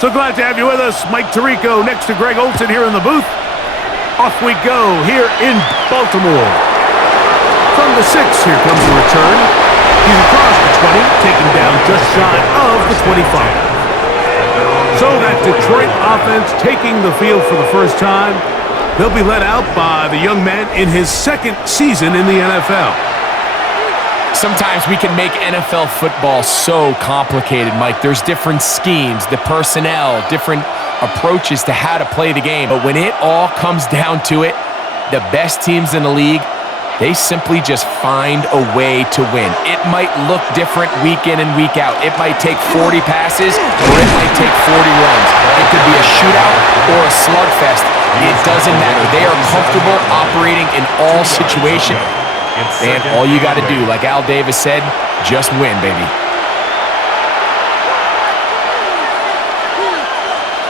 So glad to have you with us. Mike Tirico next to Greg Olsen here in the booth. Off we go here in Baltimore. From the 6, here comes the return. He's across the 20, taken down just shy of the 25. So that Detroit offense taking the field for the first time. They'll be led out by the young man in his 2nd season in the NFL. Sometimes we can make NFL football so complicated, Mike. There's different schemes, the personnel, different approaches to how to play the game. But when it all comes down to it, the best teams in the league, they simply just find a way to win. It might look different week in and week out. It might take 40 passes or it might take 40 runs. It could be a shootout or a slugfest. It doesn't matter. They are comfortable operating in all situations. And all you got to do, like Al Davis said, just win, baby.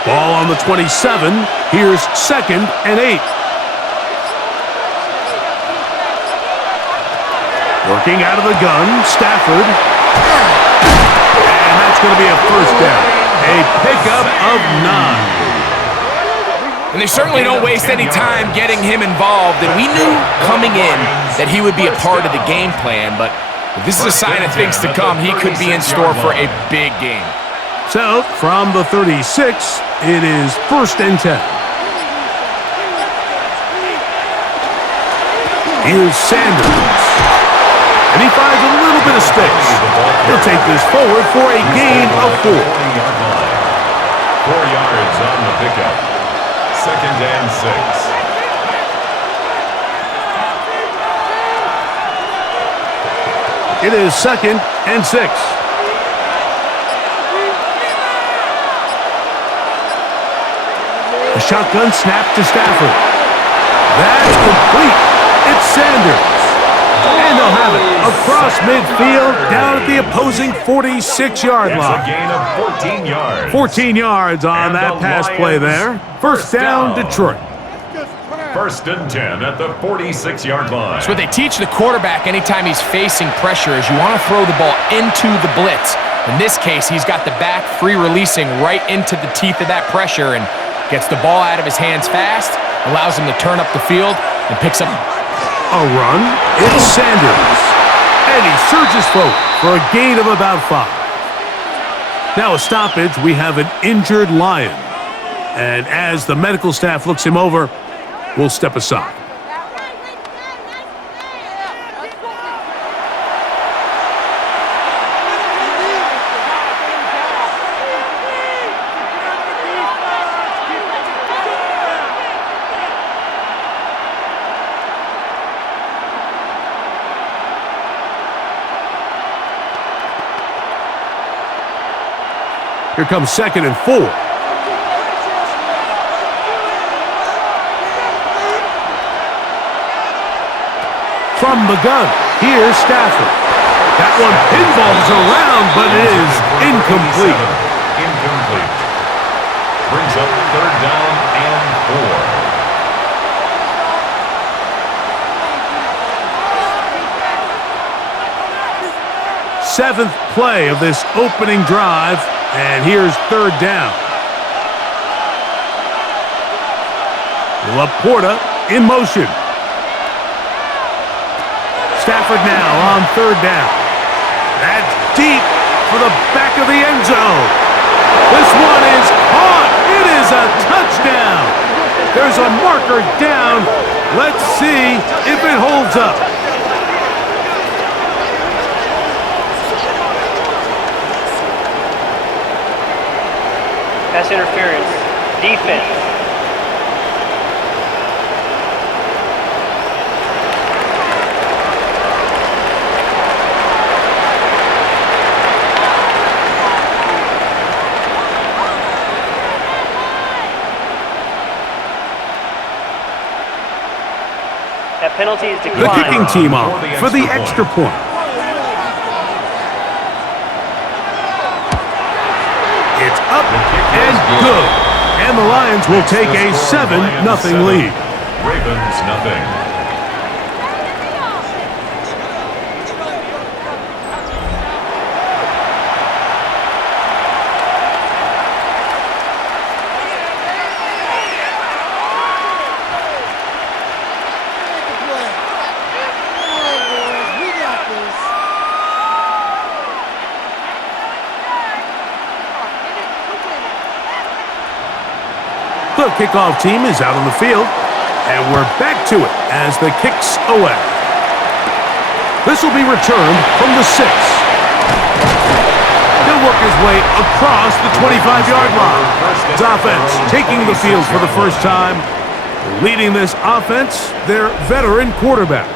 Ball on the 27. Here's 2nd and 8. Working out of the gun, Stafford. And that's going to be a first down. A pickup of 9. And they certainly don't waste any time getting him involved. And we knew coming in that he would be a part of the game plan, but if this is a sign of things to come, he could be in store for a big game. So, from the 36, it is 1st and 10. Here's Sanders. And he finds a little bit of space. He'll take this forward for a gain of 4. 4 yards on the pickup. 2nd and 6. It is 2nd and 6. A shotgun snap to Stafford. That's complete. It's Sanders. And they'll have it across midfield down at the opposing 46-yard line. That's a gain of 14 yards. 14 yards on that pass play there. First down, Detroit. 1st and 10 at the 46-yard line. That's what they teach the quarterback anytime he's facing pressure is you want to throw the ball into the blitz. In this case, he's got the back free releasing right into the teeth of that pressure and gets the ball out of his hands fast, allows him to turn up the field, and picks up a run. It's Sanders. And he surges forward for a gain of about 5. Now a stoppage, we have an injured Lion. And as the medical staff looks him over, we'll step aside. Here comes 2nd and 4. From the gun, here's Stafford. That one pinballs around, but it is incomplete. Incomplete. Brings up 3rd down and 4. 7th play of this opening drive, and here's 3rd down. Laporta in motion. Stafford now on 3rd down. That's deep for the back of the end zone. This one is caught. It is a touchdown. There's a marker down. Let's see if it holds up. Pass interference. defense. That penalty is The declined. kicking team off for the extra point. It's up and good. And the Lions will take a 7-0 lead. Ravens nothing. The kickoff team is out on the field, and we're back to it as the kick's away. This will be returned from the 6. He'll work his way across the 25-yard line. His offense taking the field for the first time. Leading this offense, their veteran quarterback.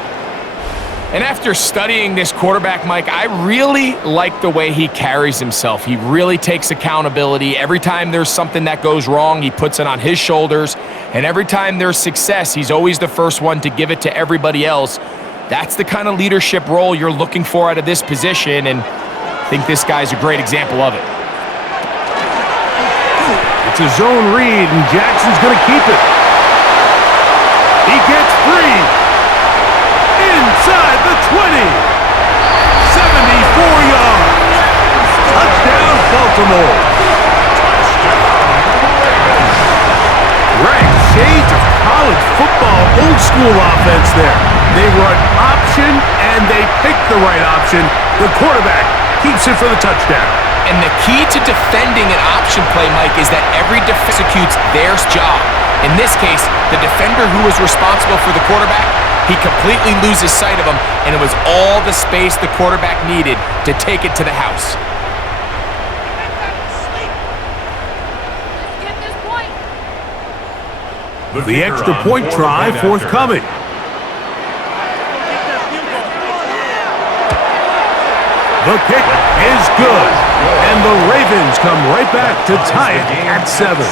And after studying this quarterback, Mike, I really like the way he carries himself. He really takes accountability. Every time there's something that goes wrong, he puts it on his shoulders. And every time there's success, he's always the first one to give it to everybody else. That's the kind of leadership role you're looking for out of this position, and I think this guy's a great example of it. It's a zone read, and Jackson's going to keep it. He gets free. Inside the 20. 74 yards. Touchdown, Baltimore. Right, shades of college football, old school offense there. They run option, and they pick the right option. The quarterback keeps it for the touchdown. And the key to defending an option play, Mike, is that every defender executes their job. In this case, the defender who was responsible for the quarterback, he completely loses sight of him, and it was all the space the quarterback needed to take it to the house. The extra point try forthcoming. The kick is good, and the Ravens come right back to tie it at 7.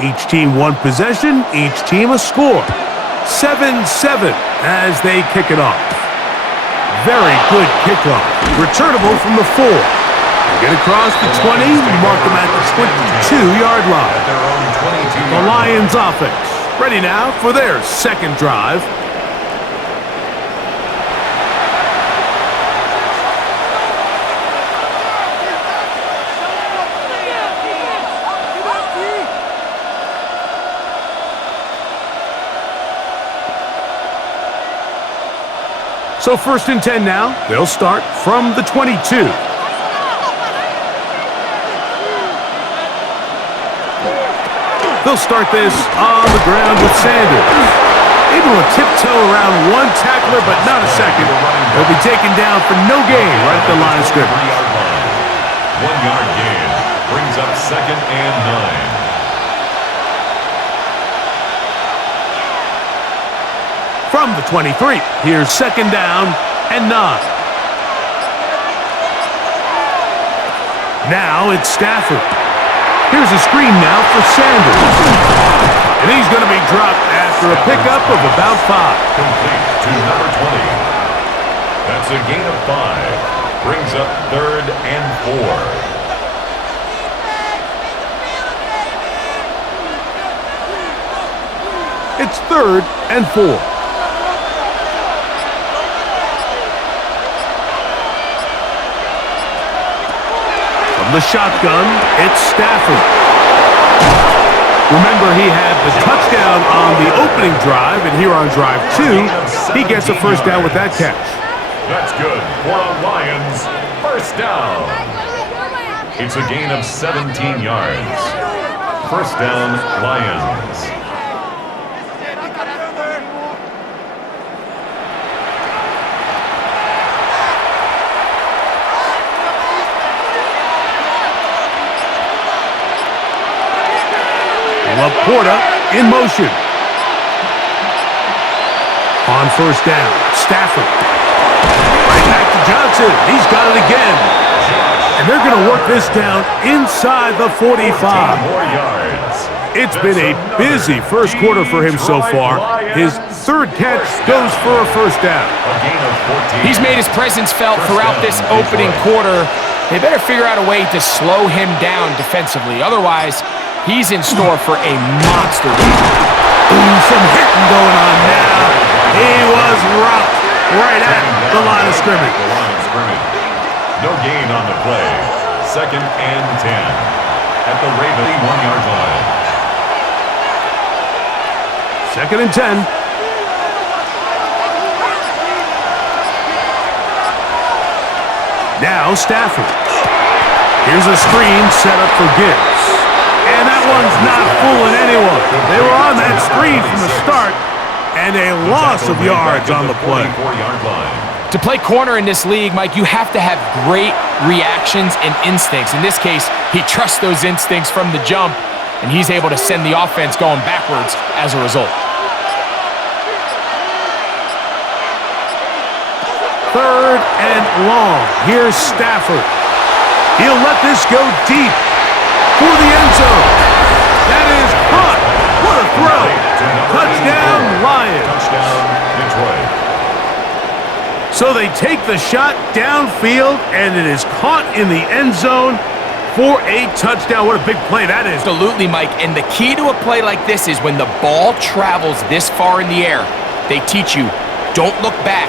Each team one possession, each team a score. 7-7 as they kick it off. Very good kickoff. Returnable from the 4. Get across the 20, mark them at the 22-yard line. The Lions offense ready now for their second drive. So 1st and 10 now. They'll start from the 22. They'll start this on the ground with Sanders. Able to tiptoe around one tackler, but not a second. He'll be taken down for no gain right at the line of scrimmage. 1 yard gain brings up 2nd and 9. From the 23, here's 2nd down and 9. Now it's Stafford. Here's a screen now for Sanders. And he's going to be dropped after a pickup of about 5. Complete to number 20. That's a gain of 5. Brings up 3rd and 4. It's 3rd and 4. From the shotgun, it's Stafford. Remember, he had the touchdown on the opening drive, and here on drive 2, he gets a first down with that catch. That's good for a Lions first down. It's a gain of 17 yards. First down, Lions. Laporta in motion. On first down, Stafford. Right back to Johnson. He's got it again. And they're going to work this down inside the 45. More yards. It's been a busy first quarter for him so far. His third catch goes for a first down. A gain of 14. He's made his presence felt throughout this opening quarter. They better figure out a way to slow him down defensively. Otherwise, he's in store for a monster game. Ooh, some hitting going on now. He was rocked right at the line of scrimmage. No gain on the play. Second and 10 at the Ravens 1-yard line. Second and 10. Now Stafford. Here's a screen set up for Gibbs. And that one's not fooling anyone. They were on that screen from the start, and a loss of yards on the play. To play corner in this league, Mike, you have to have great reactions and instincts. In this case, he trusts those instincts from the jump, and he's able to send the offense going backwards as a result. Third and long. Here's Stafford. He'll let this go deep for the end zone. That is caught. What a throw. Touchdown, Lions. Touchdown, Detroit. So they take the shot downfield, and it is caught in the end zone for a touchdown. What a big play that is. Absolutely, Mike. And the key to a play like this is when the ball travels this far in the air, they teach you, don't look back,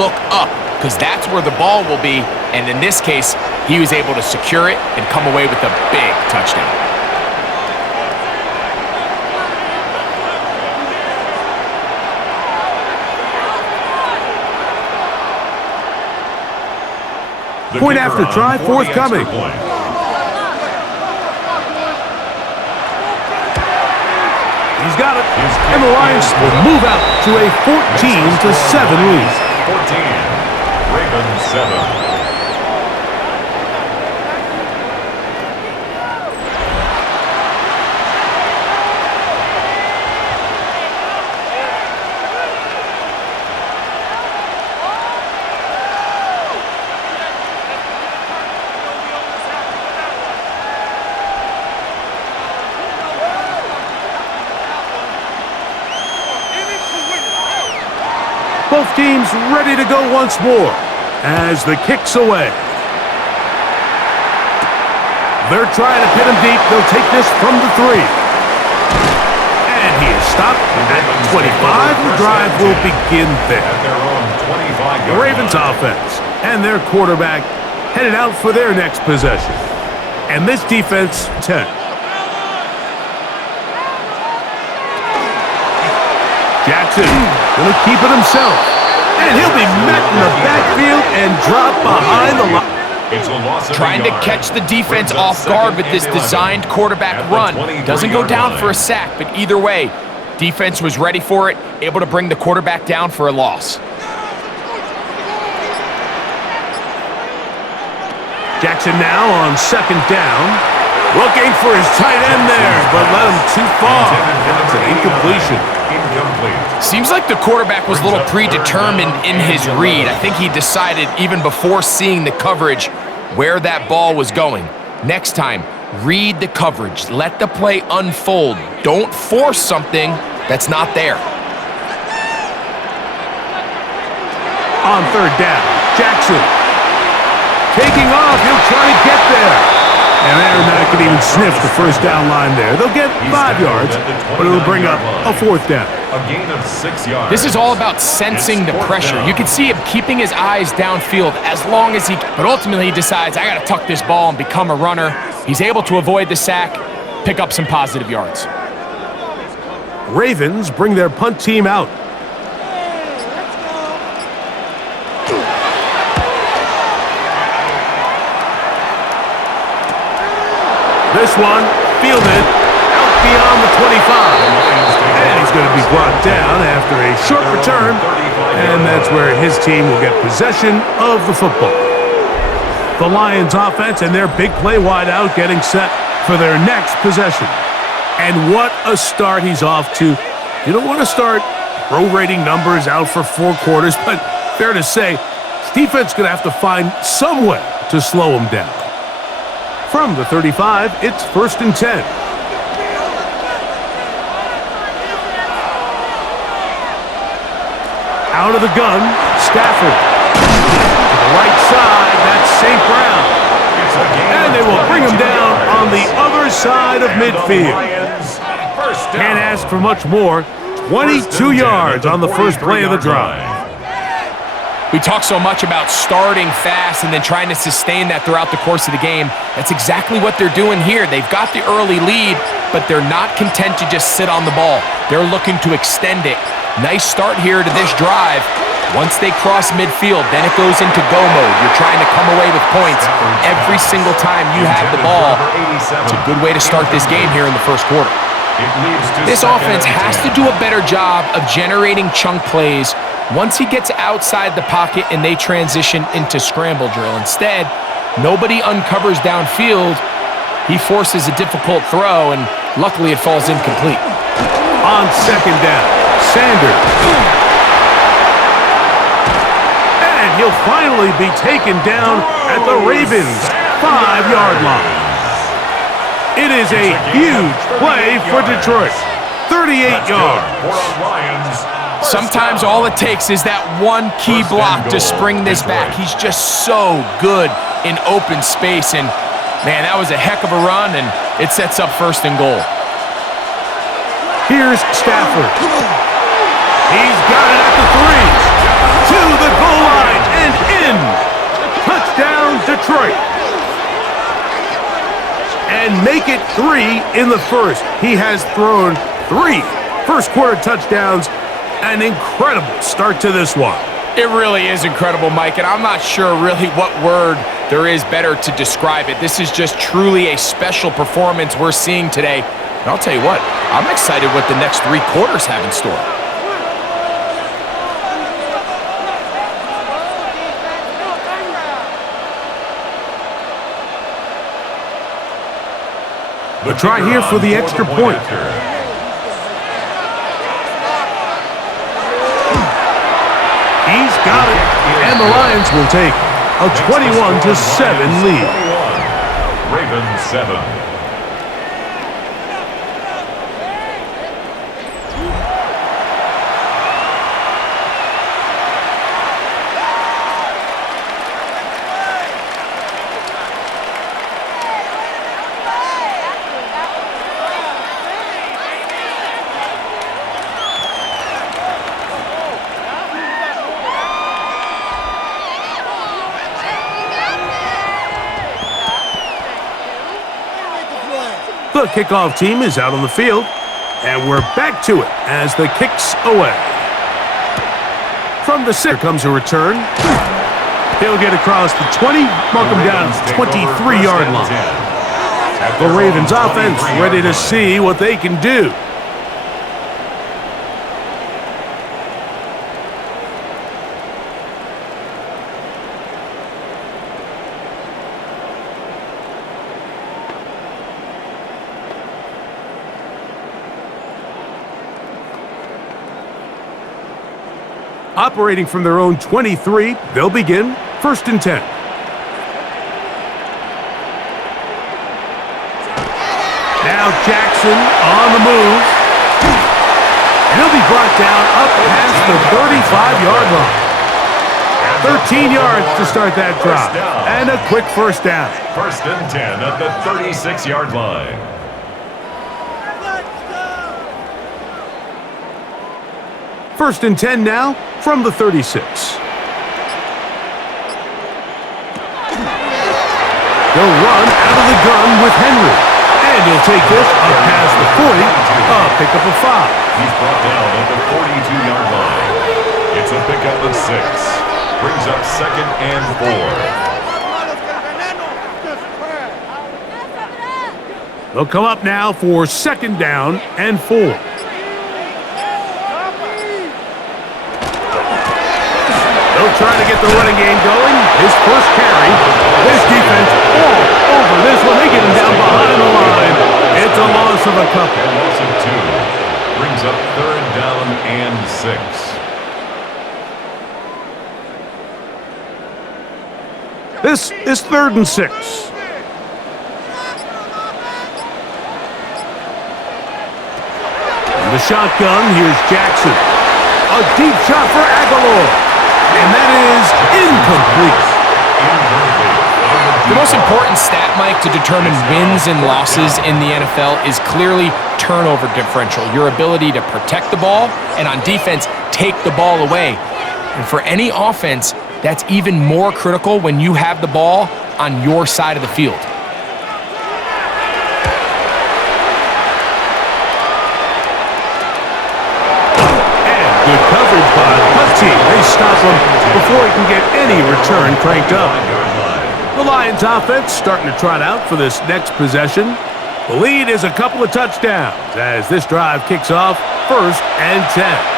look up, because that's where the ball will be. And in this case, he was able to secure it and come away with a big touchdown. Point after try, forthcoming. He's got it. And the Lions will move out to a 14-7 lead. 14. Ravens 7. Both teams ready to go once more as the kick's away. They're trying to pin him deep. They'll take this from the 3. And he is stopped at 25. The drive will begin there. At their own 25-yard The Ravens offense and their quarterback headed out for their next possession. And this defense, 10. Jackson going to keep it himself. And he'll be met in the backfield and dropped behind the line. It's a loss of Trying to catch the defense off guard with this designed quarterback run. Doesn't go down for a sack, but either way, defense was ready for it, able to bring the quarterback down for a loss. Jackson now on second down. Looking for his tight end there, but led him too far. That's an incompletion. Incomplete. Seems like the quarterback was a little predetermined in his read. I think he decided even before seeing the coverage where that ball was going. Next time, read the coverage. Let the play unfold. Don't force something that's not there. On third down, Jackson taking off. He'll try to get there. And they're not going to even sniff the first down line there. They'll get 5 yards, but it'll bring up a fourth down. A gain of 6 yards. This is all about sensing the pressure. You can see him keeping his eyes downfield as long as he can. But ultimately, he decides, I got to tuck this ball and become a runner. He's able to avoid the sack, pick up some positive yards. Ravens bring their punt team out. This one, fielded out beyond the 25. And he's going to be brought down after a short return. And that's where his team will get possession of the football. The Lions offense and their big play wideout getting set for their next possession. And what a start he's off to. You don't want to start prorating numbers out for 4 quarters, but fair to say, this defense is going to have to find some way to slow him down. From the 35, it's 1st and 10. Out of the gun, Stafford. To the right side, that's St. Brown. And they will bring him down on the other side of midfield. Can't ask for much more. 22 yards on the first play of the drive. We talk so much about starting fast and then trying to sustain that throughout the course of the game. That's exactly what they're doing here. They've got the early lead, but they're not content to just sit on the ball. They're looking to extend it. Nice start here to this drive. Once they cross midfield, then it goes into go mode. You're trying to come away with points every single time you have the ball. It's a good way to start this game here in the first quarter. This offense has to do a better job of generating chunk plays once he gets outside the pocket and they transition into scramble drill. Instead, nobody uncovers downfield. He forces a difficult throw, and luckily it falls incomplete. On second down, Sanders. And he'll finally be taken down at the Ravens' 5-yard line. It is a huge play for Detroit. 38 yards. Sometimes all it takes is that one key block to spring this back. He's just so good in open space, and man, that was a heck of a run, and it sets up 1st and goal. Here's Stafford. He's got it at the 3. To the goal line and in. Touchdown, Detroit. And make it 3 in the first. He has thrown 3 first-quarter touchdowns. An incredible start to this one. It really is incredible, Mike, and I'm not sure really what word there is better to describe it. This is just truly a special performance we're seeing today. And I'll tell you what, I'm excited what the next 3 quarters have in store. The try here for the extra point. He's got it, and the Lions will take a 21-7 lead. Ravens 7. The kickoff team is out on the field, and we're back to it as the kick's away. From the 6 comes a return. He'll get across the 20, mark him down at the 23-yard line. The Ravens offense ready to see what they can do. Operating from their own 23, they'll begin 1st and 10. Now Jackson on the move. And he'll be brought down up past the 35-yard line. 13 yards to start that drive. And a quick 1st down. 1st and 10 at the 36-yard line. 1st and 10 now from the 36. They'll run out of the gun with Henry. And he'll take this up past the 40, pick up a 5. He's brought down at the 42-yard line. It's a pickup of 6. Brings up 2nd and 4. They'll come up now for 2nd down and 4. They'll try to get the running game going. His first carry. This defense all over this one. They get him down behind the line. It's a loss of a couple. A loss of 2. Brings up 3rd down and 6. This is 3rd and 6. In the shotgun, here's Jackson. A deep shot for Aguilar. And that is incomplete. The most important stat, Mike, to determine wins and losses in the NFL is clearly turnover differential, your ability to protect the ball, and on defense, take the ball away. And for any offense, that's even more critical when you have the ball on your side of the field. Good coverage by the team. They stop him before he can get any return cranked up. The Lions offense starting to trot out for this next possession. The lead is a couple of touchdowns as this drive kicks off 1st and 10.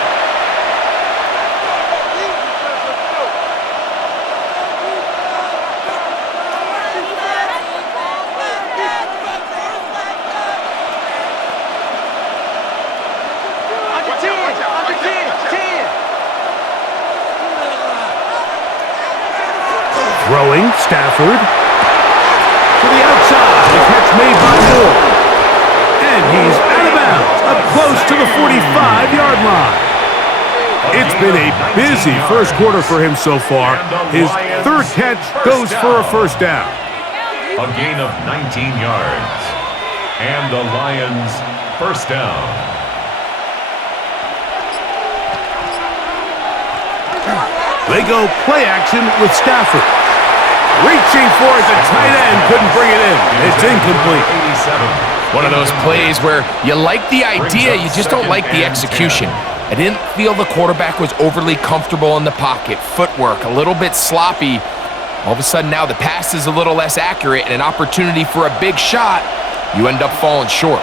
Throwing, Stafford. To the outside, the catch made by Moore. And he's out of bounds, up close to the 45-yard line. It's been a busy first quarter for him so far. His 3rd catch goes for a 1st down. A gain of 19 yards. And the Lions 1st down. They go play action with Stafford. Reaching for it, the tight end couldn't bring it in. It's incomplete. One of those plays where you like the idea, you just don't like the execution. I didn't feel the quarterback was overly comfortable in the pocket. Footwork, a little bit sloppy. All of a sudden now the pass is a little less accurate and an opportunity for a big shot. You end up falling short.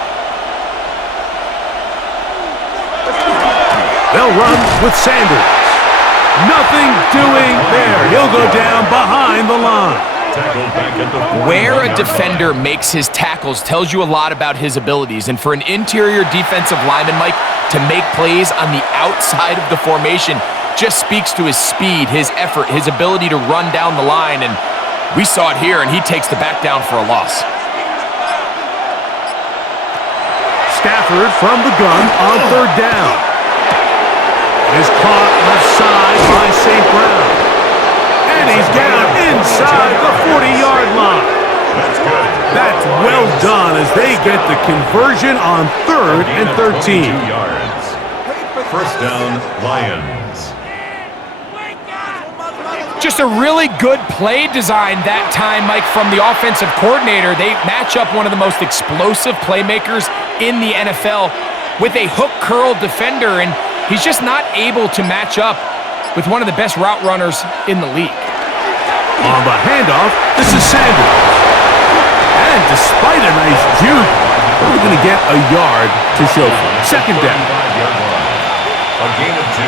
They'll run with Sanders. Nothing doing there. He'll go down behind the line. Where a defender makes his tackles tells you a lot about his abilities. And for an interior defensive lineman, Mike, to make plays on the outside of the formation just speaks to his speed, his effort, his ability to run down the line. And we saw it here, and he takes the back down for a loss. Stafford from the gun on 3rd down. Is caught left side by St. Brown. And he's down inside the 40-yard line. That's good. That's well done as they get the conversion on 3rd and 13. 32 yards. 1st down, Lions. Just a really good play design that time, Mike, from the offensive coordinator. They match up one of the most explosive playmakers in the NFL with a hook curl defender, and he's just not able to match up with one of the best route runners in the league. On the handoff, this is Sanders. And despite a nice juke, we're going to get a yard to show for it. 2nd down. A gain of 2.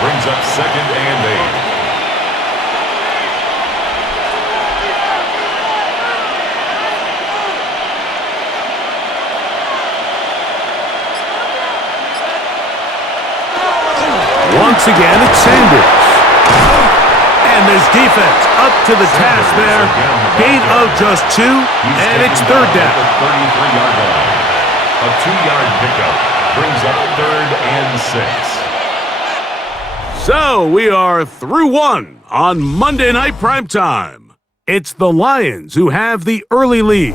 Brings up 2nd and 8. Once again, it's Sanders. And there's defense up to the task there. Gain of just 2, and it's 3rd down. 33-yard line. A 2-yard pickup brings up 3rd and 6. So we are through 1 on Monday Night Primetime. It's the Lions who have the early lead.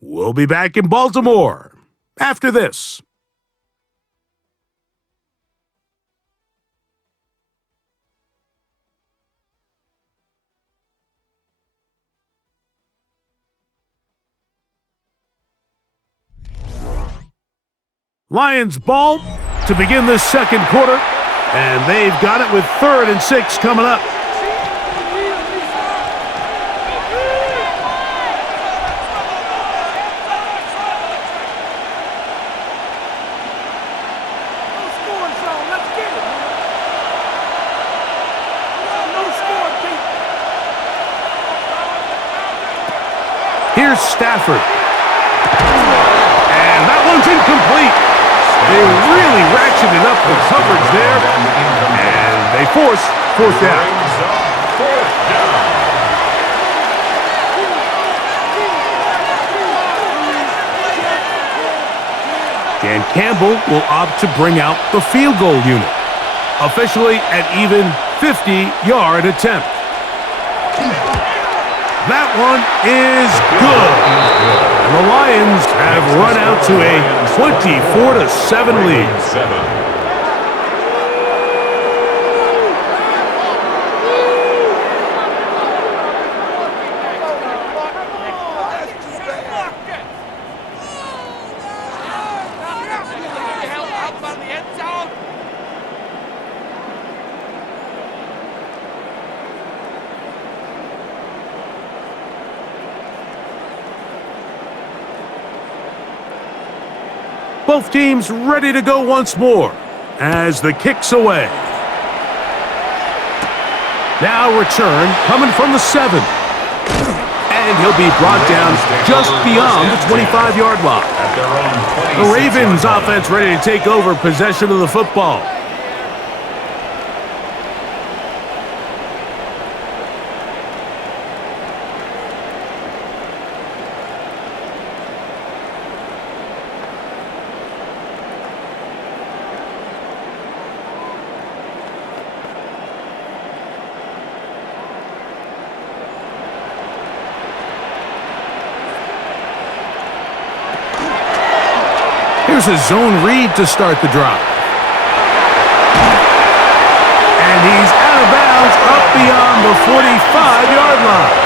We'll be back in Baltimore after this. Lions ball to begin this second quarter, and they've got it with 3rd and 6 coming up. Here's Stafford. And that one's incomplete. They really ratcheted up the coverage there. And they force 4th down. Dan Campbell will opt to bring out the field goal unit. Officially an even 50-yard attempt. That one is good. And the Lions have run out to a 24-7 lead. Both teams ready to go once more as the kick's away. Now return coming from the 7. And he'll be brought down just beyond the 25-yard line. The Ravens offense ready to take over possession of the football. Here's a zone read to start the drive. And he's out of bounds up beyond the 45-yard line.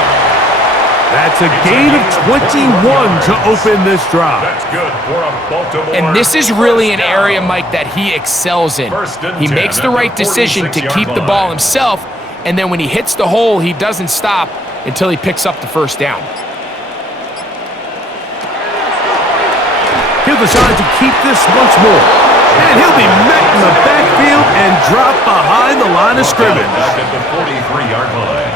That's a gain of 21 to open this drive. That's good for a Baltimore. And this is really an area, Mike, that he excels in. He makes the right decision to keep the ball himself, and then when he hits the hole, he doesn't stop until he picks up the 1st down. He'll decide to keep this once more. And he'll be met in the backfield and dropped behind the line of scrimmage. Back at the 43-yard line.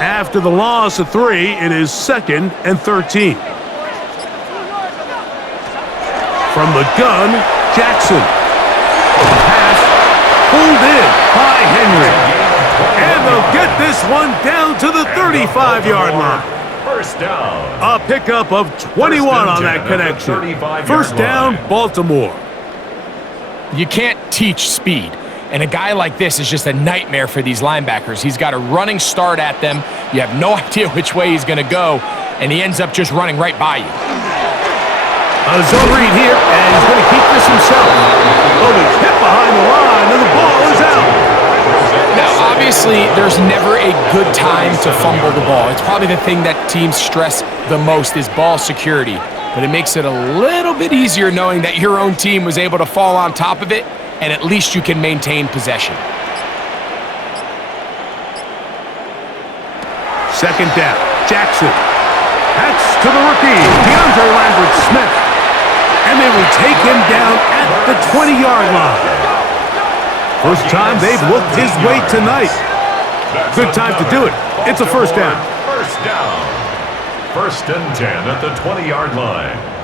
After the loss of 3, it is 2nd and 13. From the gun, Jackson. Pass pulled in by Henry. And they'll get this one down to the 35-yard line. 1st down. A pickup of 21 on that connection. 1st down, Baltimore. You can't teach speed. And a guy like this is just a nightmare for these linebackers. He's got a running start at them. You have no idea which way he's going to go, and he ends up just running right by you. A zone read here, and he's going to keep this himself. Oh, he's hit behind the line, and the ball is out. Now, obviously, there's never a good time to fumble the ball. It's probably the thing that teams stress the most is ball security. But it makes it a little bit easier knowing that your own team was able to fall on top of it, and at least you can maintain possession. 2nd down, Jackson. That's to the rookie, DeAndre Lambert-Smith. And they will take him down at the 20-yard line. First time they've looked his way tonight. Good time to do it. It's a 1st down. 1st down. 1st and 10 at the 20-yard line.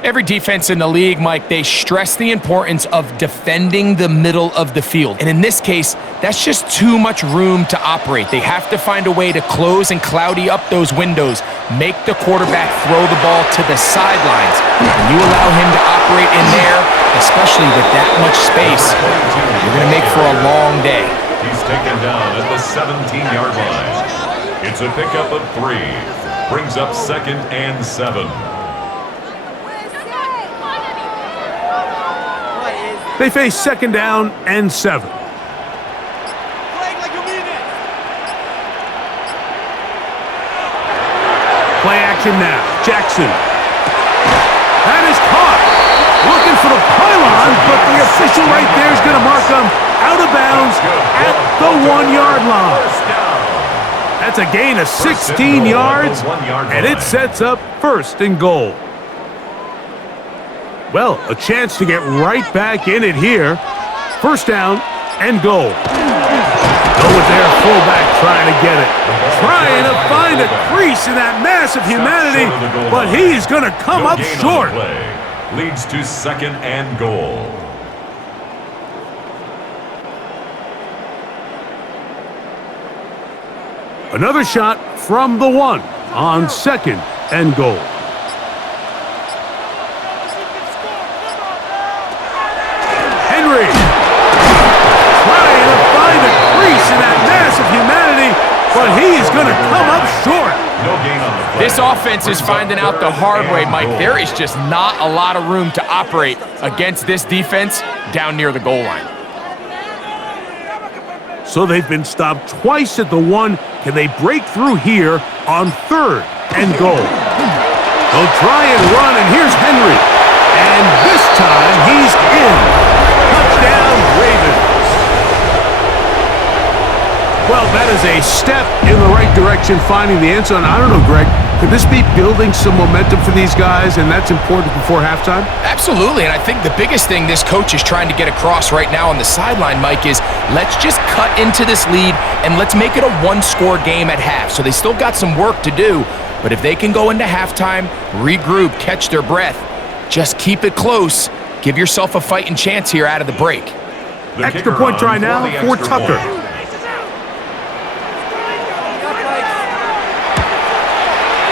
Every defense in the league, Mike, they stress the importance of defending the middle of the field. And in this case, that's just too much room to operate. They have to find a way to close and cloudy up those windows, make the quarterback throw the ball to the sidelines. When you allow him to operate in there, especially with that much space, you're going to make for a long day. He's taken down at the 17-yard line. It's a pickup of 3. Brings up 2nd and 7. They face second down and 7. Play action now. Jackson. That is caught. Looking for the pylon, but the official right there is going to mark him out of bounds at the 1-yard line. That's a gain of 16 yards, and it sets up first and goal. Well, a chance to get right back in it here. First down and goal. Go with their fullback trying to get it. Trying to find a crease in that mass of humanity, but he's going to come up short. Leads to second and goal. Another shot from the 1 on second and goal. Henry trying to find a crease in that mass of humanity, but he is going to come up short. No gain on the play. This offense is finding out the hard way, Mike. There is just not a lot of room to operate against this defense down near the goal line. So they've been stopped twice at the 1. Can they break through here on third and goal? They'll try and run, and here's Henry. And this time he's in. Touchdown, Ravens. Well, that is a step in the right direction, finding the end zone. I don't know, Greg, could this be building some momentum for these guys, and that's important before halftime? Absolutely, and I think the biggest thing this coach is trying to get across right now on the sideline, Mike, is let's just cut into this lead and let's make it a one-score game at half. So they still got some work to do, but if they can go into halftime, regroup, catch their breath, just keep it close, give yourself a fighting chance here out of the break. Extra point try now for Tucker.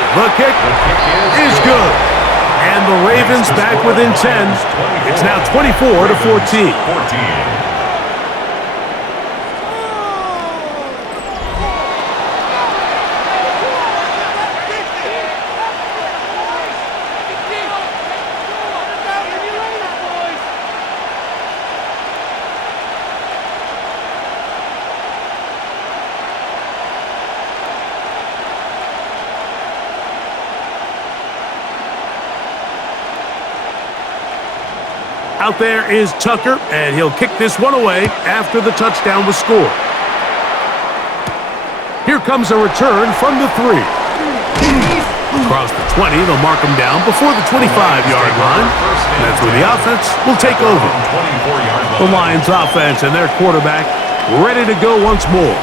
The kick is good. And the Ravens back within 10. It's now 24-14. Out there is Tucker, and he'll kick this one away after the touchdown was scored. Here comes a return from the 3. Across the 20, they'll mark him down before the 25-yard line. And that's where the offense will take over. The Lions offense and their quarterback ready to go once more.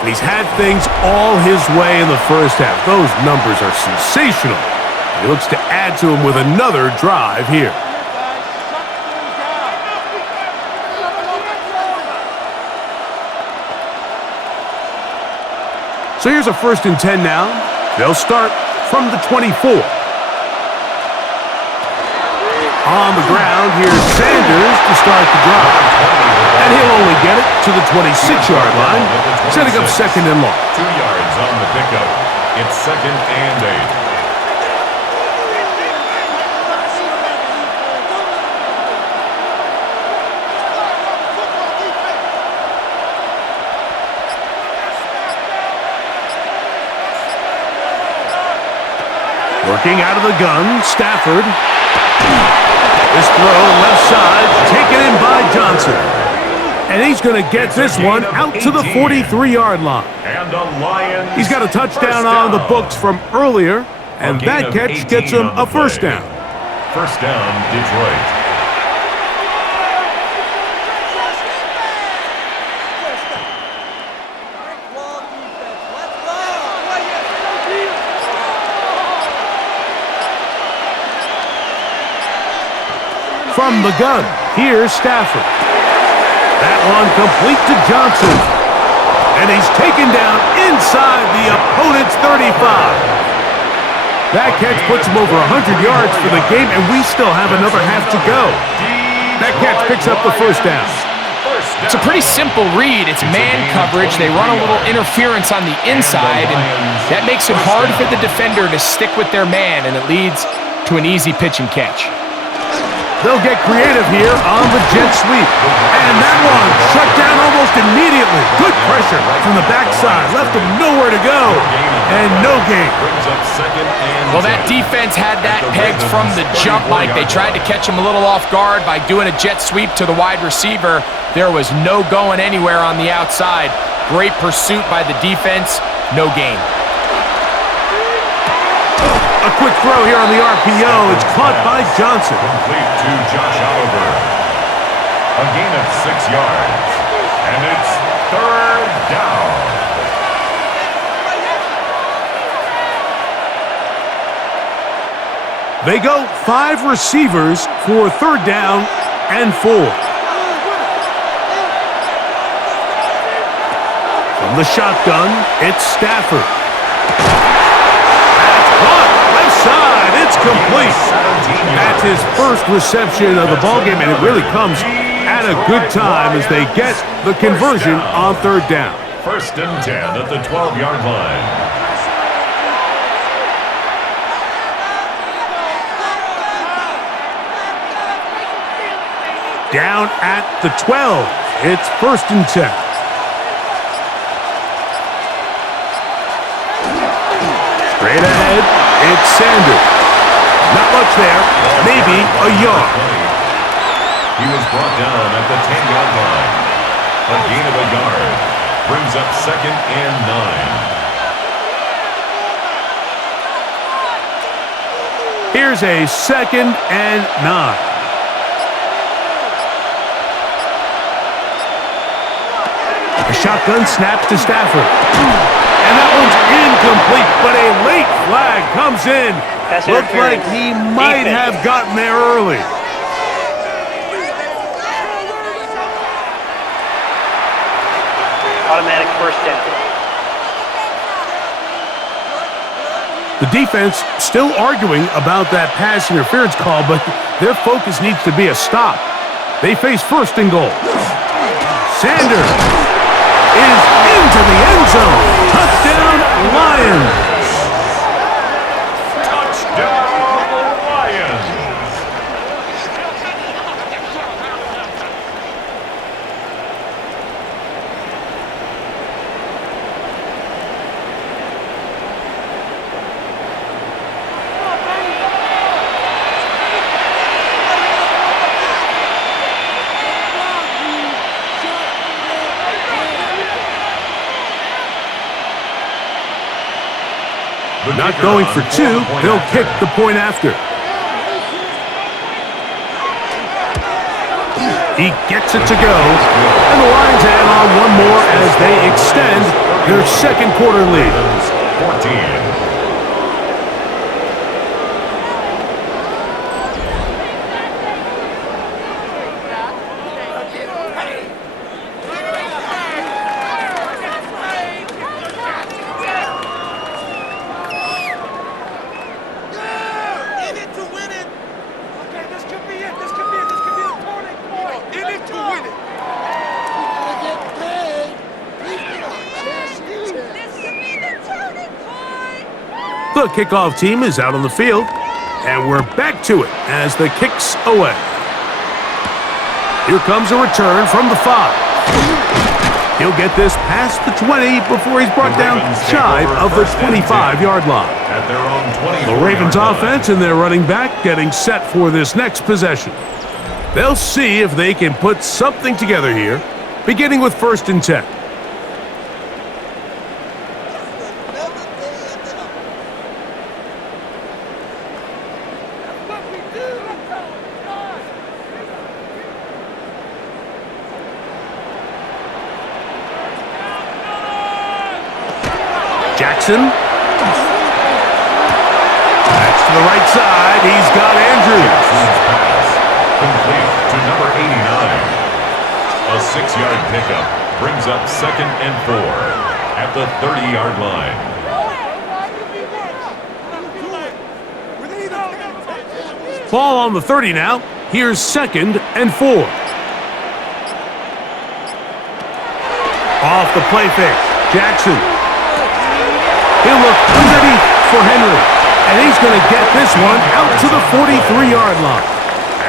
And he's had things all his way in the first half. Those numbers are sensational. He looks to add to them with another drive here. So here's a 1st and 10 now. They'll start from the 24. On the ground, here's Sanders to start the drive. And he'll only get it to the 26-yard line, setting up second and long. 2 yards on the pickup. It's second and 8. Working out of the gun, Stafford. This throw left side, taken in by Johnson. And he's going to get this one out to the 43-yard line. And the Lions. He's got a touchdown on the books from earlier, and that catch gets him a first down. First down, Detroit. From the gun, here's Stafford. That one complete to Johnson. And he's taken down inside the opponent's 35. That catch puts him over 100 yards for the game, and we still have another half to go. That catch picks up the first down. It's a pretty simple read. It's man coverage. They run a little interference on the inside, and that makes it hard for the defender to stick with their man, and it leads to an easy pitch and catch. They'll get creative here on the jet sweep. And that one shut down almost immediately. Good pressure from the backside. Left them nowhere to go. And no gain. Well, that defense had that pegged from the jump, Mike. They tried to catch him a little off guard by doing a jet sweep to the wide receiver. There was no going anywhere on the outside. Great pursuit by the defense. No gain. A quick throw here on the RPO. It's caught by Johnson. Complete to Josh Oliver. A gain of 6 yards. And it's 3rd down. They go 5 receivers for 3rd down and 4. From the shotgun, it's Stafford. It's complete. That's his first reception of the ballgame, and it really comes at a good time as they get the conversion on 3rd down. 1st and 10 at the 12-yard line. Down at the 12. It's 1st and 10. Straight ahead, it's Sanders. Not much there, maybe a yard. He was brought down at the 10-yard line. A gain of a yard brings up 2nd and 9. Here's a 2nd and 9. A shotgun snap to Stafford. And that one's incomplete, but a late flag comes in. Looked like he might have gotten there early. Automatic 1st down. The defense still arguing about that pass interference call, but their focus needs to be a stop. They face 1st and goal. Sanders is into the end zone. Touchdown, Lions. Not going for 2, they'll kick the point after. He gets it to go, and the Lions add on one more as they extend their 2nd quarter lead. 14. The kickoff team is out on the field, and we're back to it as the kick's away. Here comes a return from the 5. He'll get this past the 20 before he's brought down shy of the 25-yard line. At their own 20. The Ravens offense and their running back getting set for this next possession. They'll see if they can put something together here, beginning with 1st and 10. Jackson. That's to the right side. He's got Andrews. Complete to number 89. A 6-yard pickup brings up 2nd and 4 at the 30-yard line. Ball on the 30 now. Here's 2nd and 4. Off the play fake. Jackson. He'll look underneath for Henry. And he's going to get this one out to the 43-yard line.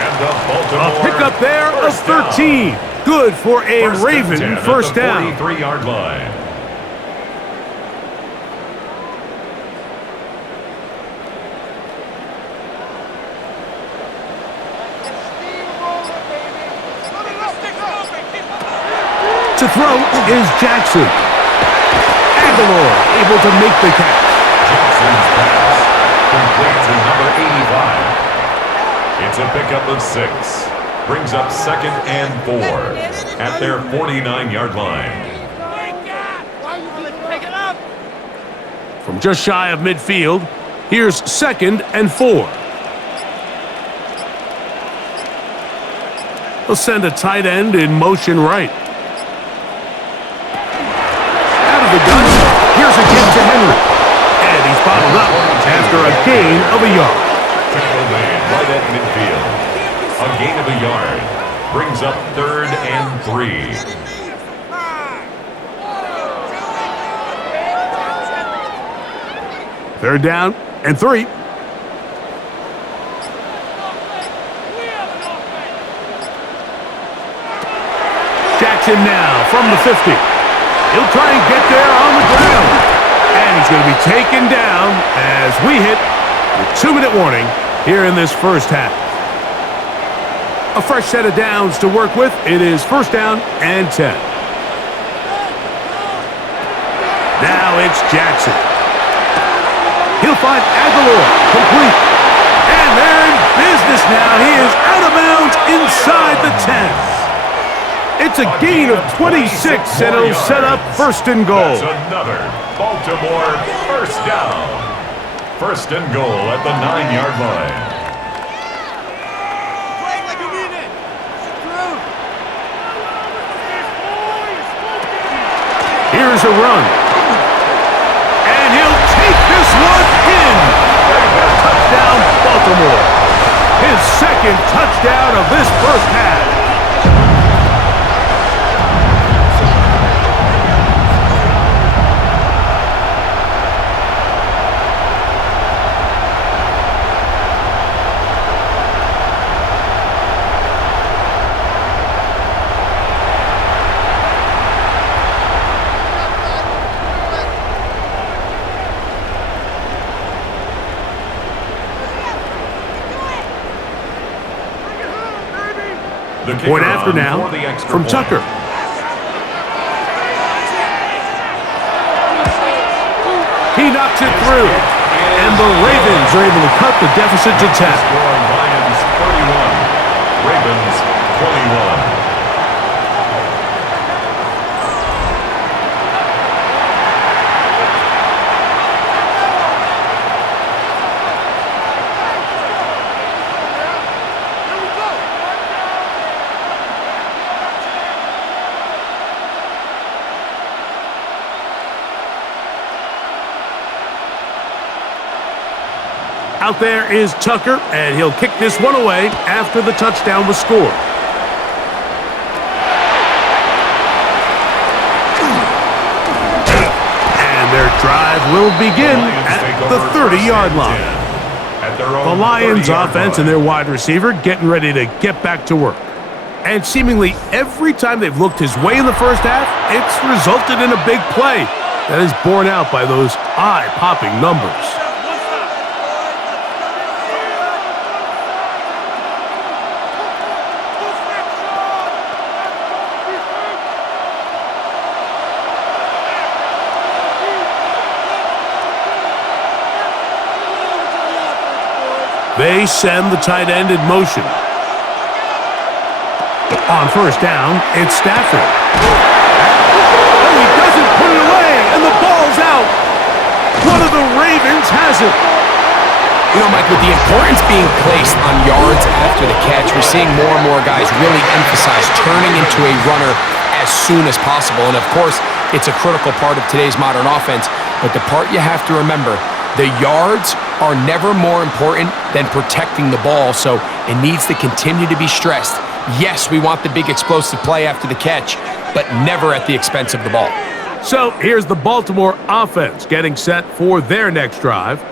And the Baltimore A pickup there of first down. 13. Good for a First and Raven 10 first at the down. 43-yard line. To throw is Jackson. Aguilar able to make the catch. Jackson's pass complete to number 85. It's a pickup of 6. Brings up 2nd and 4 at their 49-yard line. From just shy of midfield, here's 2nd and 4. They'll send a tight end in motion right. Out of the gun, here's a give to Henry. And he's bottled up after a gain of a yard. Tackle made right at midfield. A gain of a yard. Brings up 3rd and 3. Third down and 3. Jackson now from the 50. He'll try and get there on the ground. And he's going to be taken down as we hit the 2-minute warning here in this first half. A fresh set of downs to work with. It is first down and 10. Now it's Jackson. He'll find Aguilar complete. And they're in business now. He is out of bounds inside the 10. It's a gain of 26, and it'll set up first and goal. That's another Baltimore first down. First and goal at the 9-yard line. Here's a run. And he'll take this one in. Touchdown, Baltimore. His 2nd touchdown of this first half. Point after now from Tucker. He knocks it through. And the Ravens are able to cut the deficit to 10. Lions 31. Ravens 21. Out there is Tucker, and he'll kick this one away after the touchdown was scored. And their drive will begin at the 30-yard line. The Lions offense and their wide receiver getting ready to get back to work. And seemingly every time they've looked his way in the first half, it's resulted in a big play that is borne out by those eye-popping numbers. They send the tight end in motion. On first down, it's Stafford. Oh, he doesn't put it away, and the ball's out. One of the Ravens has it. You know, Mike, with the importance being placed on yards after the catch, we're seeing more and more guys really emphasize turning into a runner as soon as possible. And, of course, it's a critical part of today's modern offense. But the part you have to remember, the yards are never more important than protecting the ball, so it needs to continue to be stressed. Yes, we want the big explosive play after the catch, but never at the expense of the ball. So here's the Baltimore offense getting set for their next drive.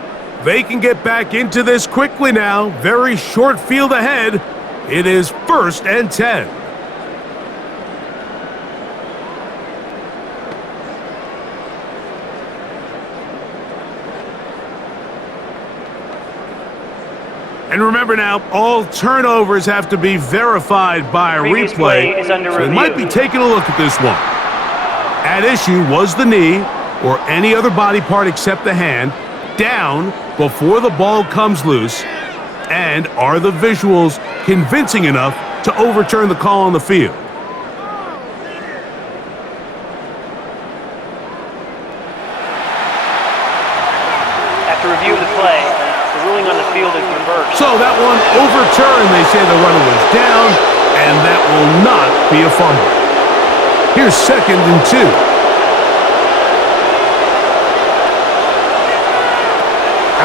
They can get back into this quickly now. Very short field ahead. It is 1st and 10. And remember now, all turnovers have to be verified by a Previous replay. play is under So they review. might be taking a look at this one. At issue was the knee or any other body part except the hand down before the ball comes loose. And are the visuals convincing enough to overturn the call on the field? After review of the play, the ruling on the field is reversed. So that one overturned. They say the runner was down, and that will not be a fumble. Here's 2nd and 2.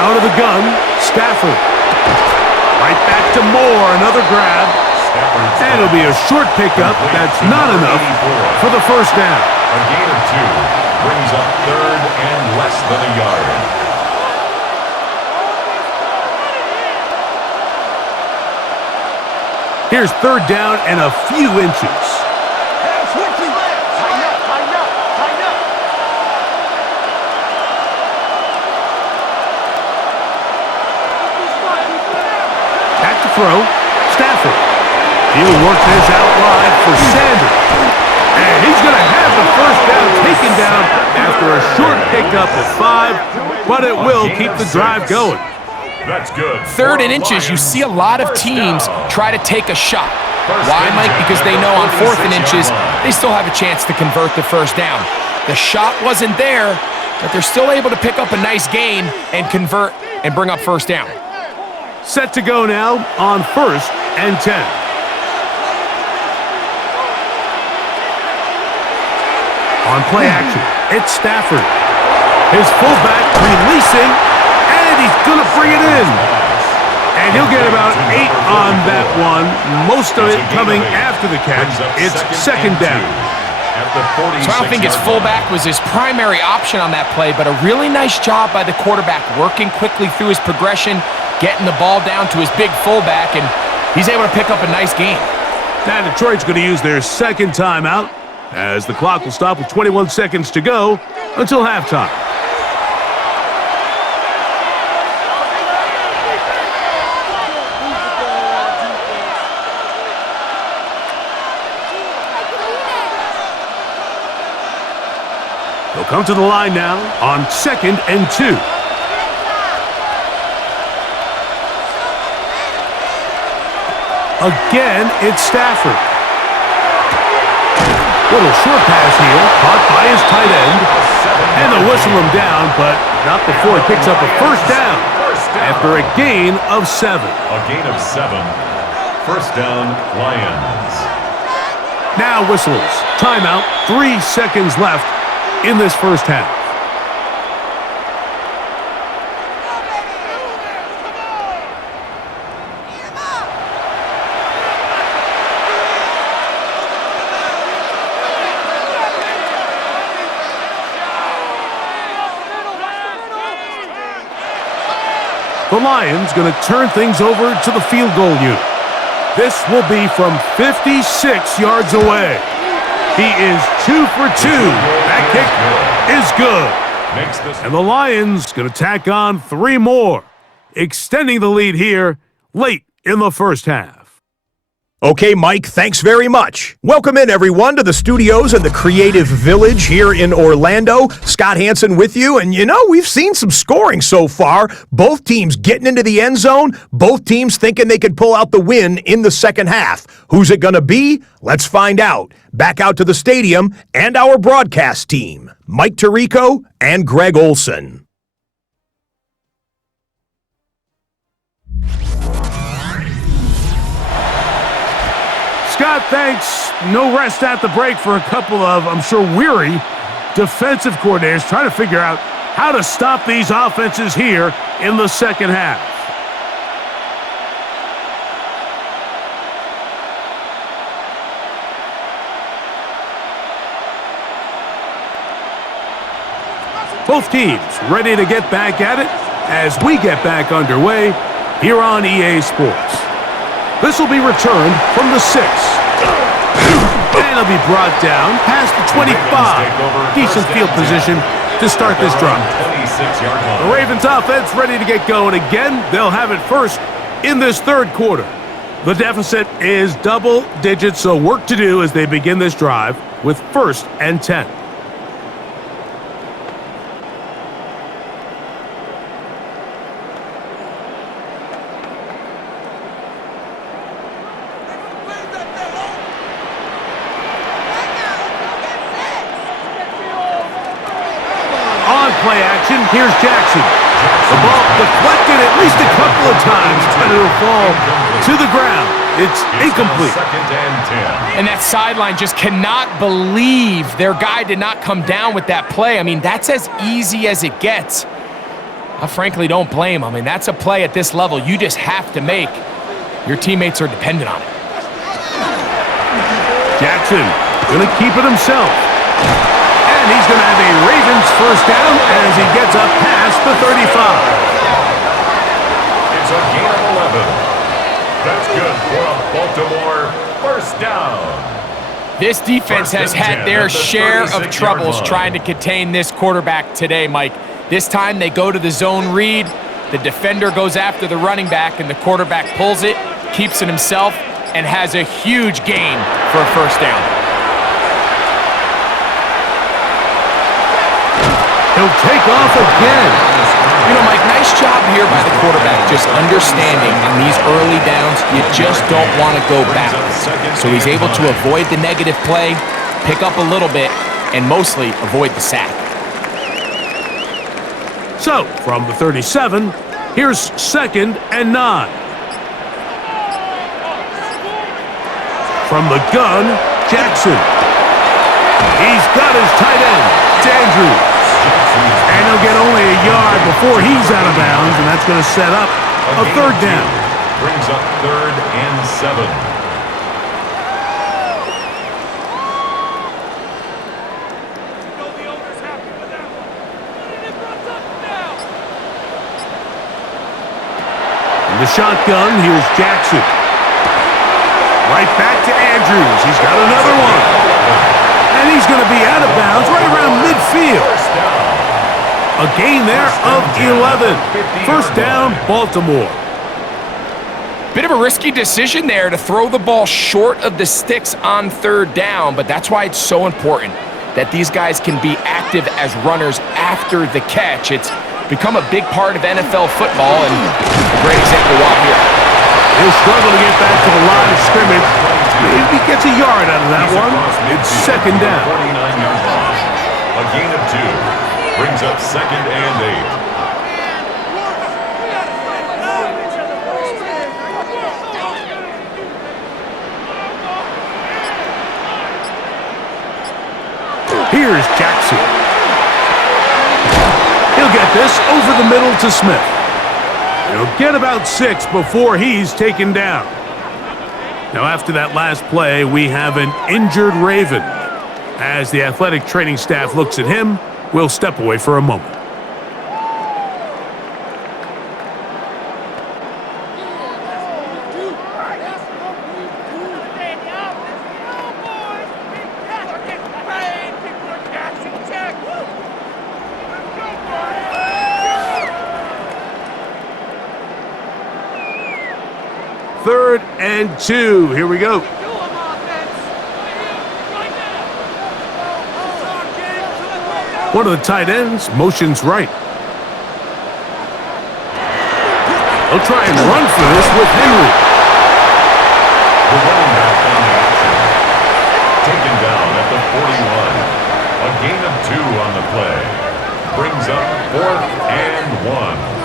Out of the gun, Stafford. Right back to Moore, another grab. And it'll be a short pickup. That's not enough for the first down. A gain of 2 brings up 3rd and less than a yard. Here's 3rd down and a few inches. Back to throw. Stafford. He'll work this out wide for Sanders. And he's going to have the first down taken down after a short pickup of 5, but it will keep the drive going. That's good. 3rd and inches, you see a lot of teams try to take a shot. Why, Mike? Because they know on 4th and inches, they still have a chance to convert the first down. The shot wasn't there, but they're still able to pick up a nice gain and convert and bring up first down. Set to go now on 1st and 10. On play action, it's Stafford. His fullback releasing, and he's going to bring it in. And he'll get about 8 on that one, most of it coming after the catch. It's 2nd down. So I don't think his fullback was his primary option on that play, but a really nice job by the quarterback working quickly through his progression, getting the ball down to his big fullback, and he's able to pick up a nice gain. Now Detroit's going to use their 2nd timeout as the clock will stop with 21 seconds to go until halftime. They'll come to the line now on 2nd and 2. Again, it's Stafford. Little short pass here, caught by his tight end. And they'll whistle him down, but not before he picks up a first down after a gain of 7. A gain of 7. First down, Lions. Now whistles. Timeout. 3 seconds left in this first half. The Lions going to turn things over to the field goal unit. This will be from 56 yards away. He is 2 for 2. That kick is good. And the Lions going to tack on 3 more, extending the lead here late in the first half. Okay, Mike, thanks very much. Welcome in, everyone, to the studios in the Creative Village here in Orlando. Scott Hansen with you, and we've seen some scoring so far. Both teams getting into the end zone, both teams thinking they could pull out the win in the second half. Who's it going to be? Let's find out. Back out to the stadium and our broadcast team, Mike Tirico and Greg Olson. Scott, thanks. No rest at the break for a couple of, I'm sure, weary defensive coordinators trying to figure out how to stop these offenses here in the second half. Both teams ready to get back at it as we get back underway here on EA Sports. This will be returned from the 6. And it'll be brought down past the 25. Decent field position to start this drive. The Ravens offense ready to get going again. They'll have it first in this third quarter. The deficit is double digits, so work to do as they begin this drive with 1st and 10. Play action. Here's Jackson. The ball deflected at least a couple of times, but it'll fall to the ground. It's incomplete. And that sideline just cannot believe their guy did not come down with that play. I mean, that's as easy as it gets. I frankly don't blame him. I mean, that's a play at this level you just have to make. Your teammates are dependent on it. Jackson going to keep it himself. And he's going to have a Ravens first down as he gets up past the 35. It's a gain of 11. That's good for a Baltimore first down. This defense has had their share of troubles trying to contain this quarterback today, Mike. This time they go to the zone read. The defender goes after the running back, and the quarterback pulls it, keeps it himself, and has a huge gain for a first down. He'll take off again. You know, Mike, nice job here by the quarterback, just understanding on these early downs, you just don't want to go back. So he's able to avoid the negative play, pick up a little bit, and mostly avoid the sack. So, from the 37, here's 2nd and 9. From the gun, Jackson. He's got his tight end, Andrews. And he'll get only a yard before he's out of bounds, and that's going to set up a 3rd down. Brings up 3rd and 7. In the shotgun, here's Jackson. Right back to Andrews. He's got another one. And he's going to be out of bounds right around midfield. A gain there of 11. First down, Baltimore. Bit of a risky decision there to throw the ball short of the sticks on 3rd down, but that's why it's so important that these guys can be active as runners after the catch. It's become a big part of NFL football, and a great example right here. He'll struggle to get back to the line of scrimmage. If he gets a yard out of that one, it's 2nd down. 49-yard line. A gain of 2. Brings up 2nd and 8. Here's Jackson. He'll get this over the middle to Smith. He'll get about 6 before he's taken down. Now, after that last play, we have an injured Raven. As the athletic training staff looks at him, we'll step away for a moment. Third and 2. Here we go. One of the tight ends motions right. They'll try and run for this with Henry. The running back on the action. Taken down at the 41. A gain of 2 on the play. Brings up 4th and 1.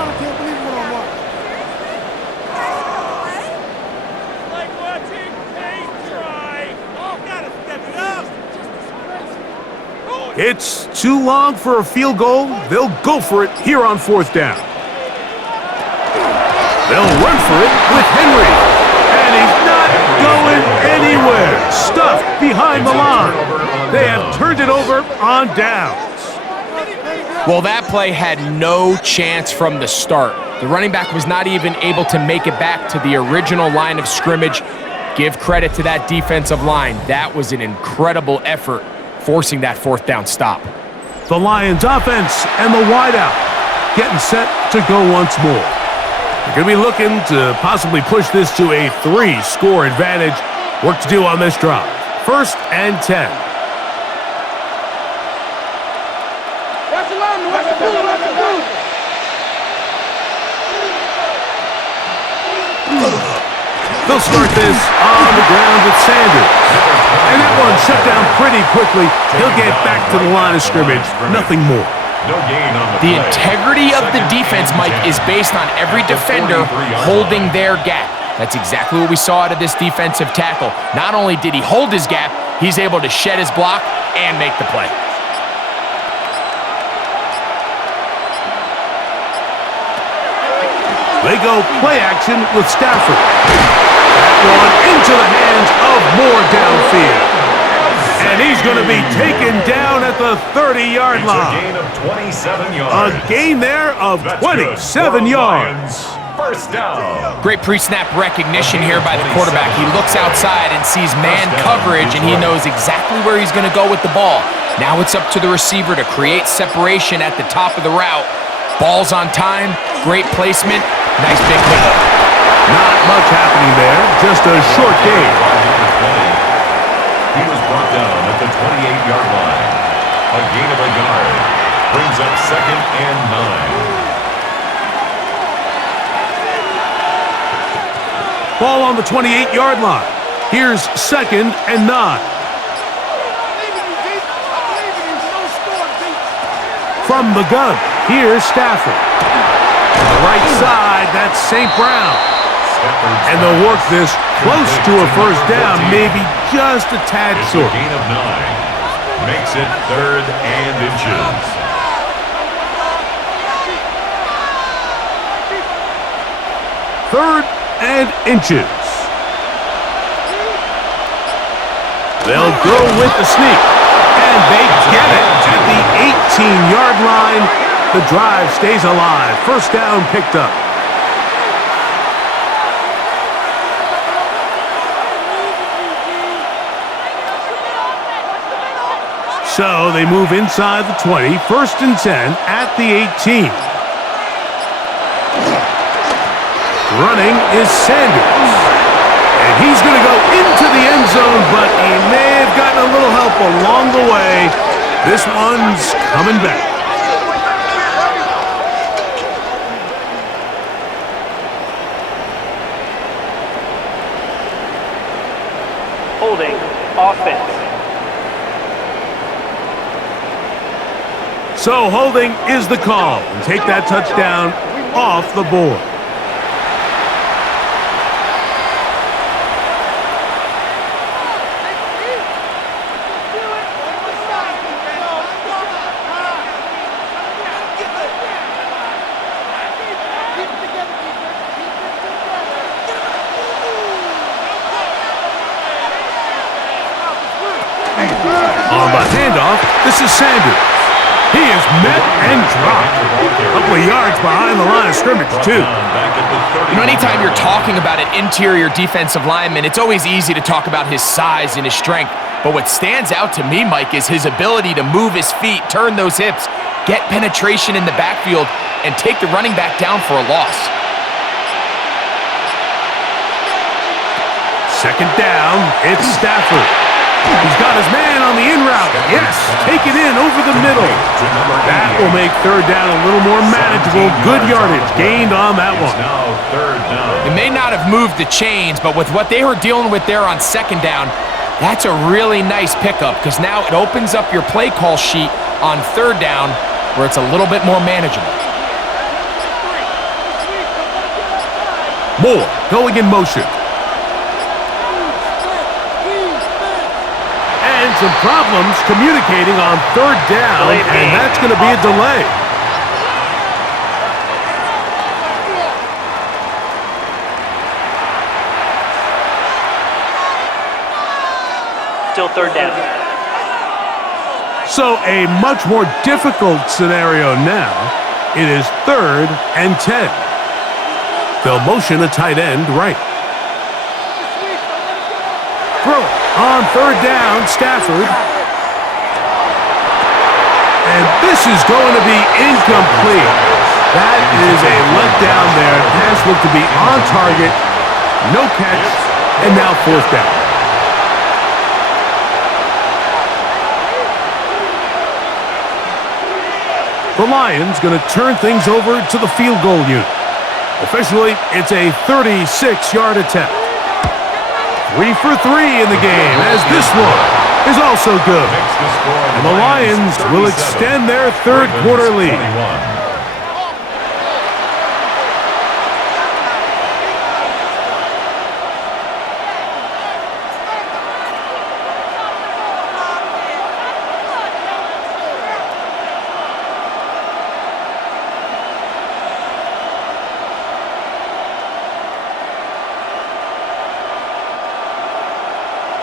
It's too long for a field goal. They'll go for it here on 4th down. They'll run for it with Henry. And he's not going anywhere. Stuffed behind the line. They have turned it over on downs. Well, that play had no chance from the start. The running back was not even able to make it back to the original line of scrimmage. Give credit to that defensive line. That was an incredible effort, forcing that fourth down stop. The Lions offense and the wideout getting set to go once more. They're going to be looking to possibly push this to a 3-score advantage. Work to do on this drive. 1st and 10. They'll start this on the ground with Sanders. And that one shut down pretty quickly. He'll get back to the line of scrimmage. Nothing more. No gain on The integrity of the defense, Mike, is based on every defender holding their gap. That's exactly what we saw out of this defensive tackle. Not only did he hold his gap, he's able to shed his block and make the play. They go play action with Stafford. That one into the hands of Moore downfield. And he's going to be taken down at the 30-yard line. A gain of 27 yards. A gain there of That's 27 good for yards. Lions. First down. Great pre-snap recognition here by the quarterback. He looks outside and sees man coverage, and he knows exactly where he's going to go with the ball. Now it's up to the receiver to create separation at the top of the route. Ball's on time, great placement, nice big pickup. Not much happening there, just a short gain. He was brought down at the 28-yard line. A gain of a yard. Brings up 2nd and 9. Ball on the 28-yard line. Here's 2nd and 9. From the gun, here's Stafford. On the right side, that's St. Brown. And they'll work this close to a first down, maybe just a tad short. Gain of 9. Makes it 3rd and inches. Third and inches. They'll go with the sneak. And they get it at the 18-yard line. The drive stays alive. First down picked up. So they move inside the 20. 1st and 10 at the 18. Running is Sanders. And he's going to go into the end zone, but he may have gotten a little help along the way. This one's coming back. Holding offense. So holding is the call. And take that touchdown off the board. On the handoff, this is Sanders. He is met and dropped. A couple of yards behind the line of scrimmage, too. You know, anytime you're talking about an interior defensive lineman, it's always easy to talk about his size and his strength. But what stands out to me, Mike, is his ability to move his feet, turn those hips, get penetration in the backfield, and take the running back down for a loss. Second down, it's Stafford. He's got his man on the in route. Yes, take it in over the middle. That will make third down a little more manageable. Good yardage gained on that one. Now 3rd down. It may not have moved the chains, but with what they were dealing with there on second down, that's a really nice pickup because now it opens up your play call sheet on third down where it's a little bit more manageable. Moore going in motion. And some problems communicating on third down, and that's going to be a delay. Still 3rd down. So a much more difficult scenario now. It is 3rd and 10. They'll motion a tight end right. Throw it on 3rd down, Stafford. And this is going to be incomplete. That is a letdown there. Pass looked to be on target. No catch. And now 4th down. The Lions going to turn things over to the field goal unit. Officially, it's a 36-yard attempt. 3 for 3 in the game, as this one is also good. And the Lions will extend their 3rd quarter lead.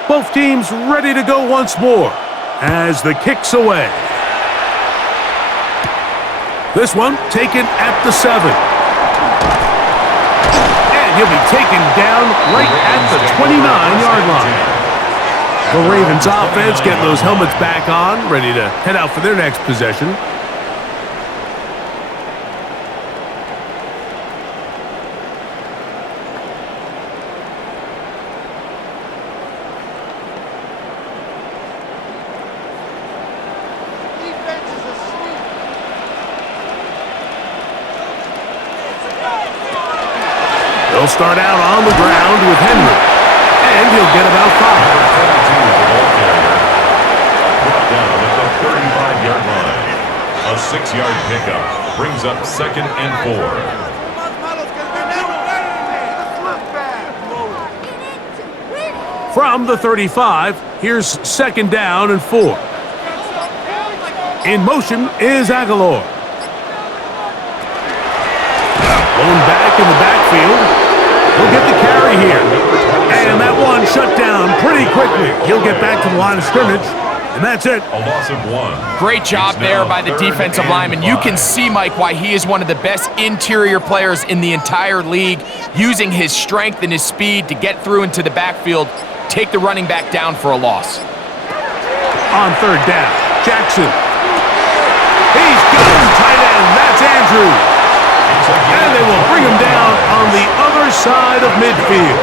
Both teams ready to go once more as the kick's away. This one taken at the 7. And he'll be taken down right at the 29-yard line. The Ravens offense getting those helmets back on, ready to head out for their next possession. They'll start out on the ground with Henry, and he'll get about 5. Brought down at the 35-yard line. A 6-yard pickup brings up 2nd and 4. From the 35, here's 2nd down and 4. In motion is Aguilar. Going back in the backfield. He'll get the carry here. And that one shut down pretty quickly. He'll get back to the line of scrimmage, and that's it. A loss of 1. Great job there by the defensive lineman. You can see, Mike, why he is one of the best interior players in the entire league, using his strength and his speed to get through into the backfield, take the running back down for a loss. On 3rd down, Jackson. He's got him tight end. That's Andrews. And they will bring him down on the other side of midfield.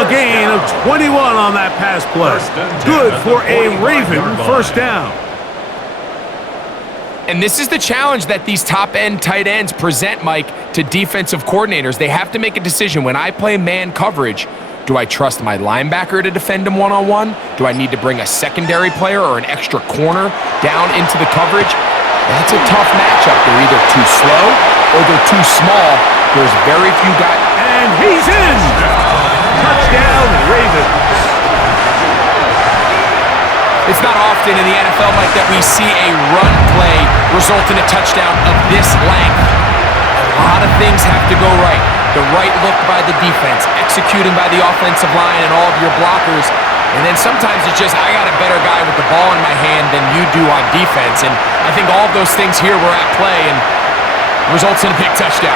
A gain of 21 on that pass play. Good for a Raven 1st down. And this is the challenge that these top-end tight ends present, Mike, to defensive coordinators. They have to make a decision. When I play man coverage, do I trust my linebacker to defend him one-on-one? Do I need to bring a secondary player or an extra corner down into the coverage? That's a tough matchup. They're either too slow or they're too small. There's very few guys. And he's in! Touchdown, Ravens. It's not often in the NFL, Mike, that we see a run play result in a touchdown of this length. A lot of things have to go right. The right look by the defense, executing by the offensive line and all of your blockers. And then sometimes it's just, I got a better guy with the ball in my hand than you do on defense. And I think all of those things here were at play and results in a big touchdown.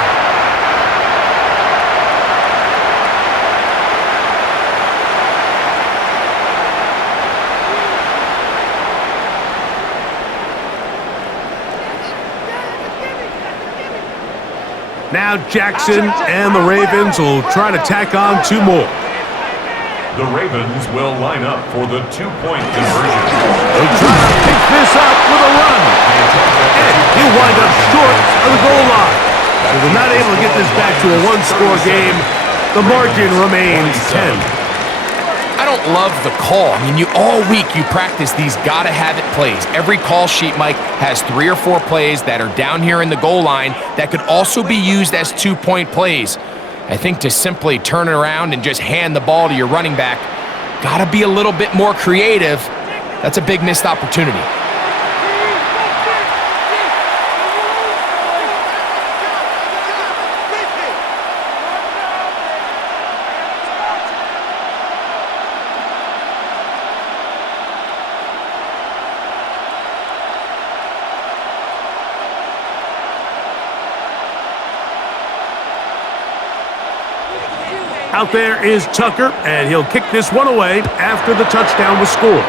Now Jackson and the Ravens will try to tack on 2 more. The Ravens will line up for the 2-point conversion. They'll try to pick this up with a run. And he'll wind up short of the goal line. So they're not able to get this back to a 1-score game. The margin remains 10. I don't love the call. I mean, all week you practice these gotta-have-it plays. Every call sheet, Mike, has 3 or 4 plays that are down here in the goal line that could also be used as 2-point plays. I think to simply turn it around and just hand the ball to your running back, gotta be a little bit more creative. That's a big missed opportunity. Out there is Tucker, and he'll kick this one away after the touchdown was scored.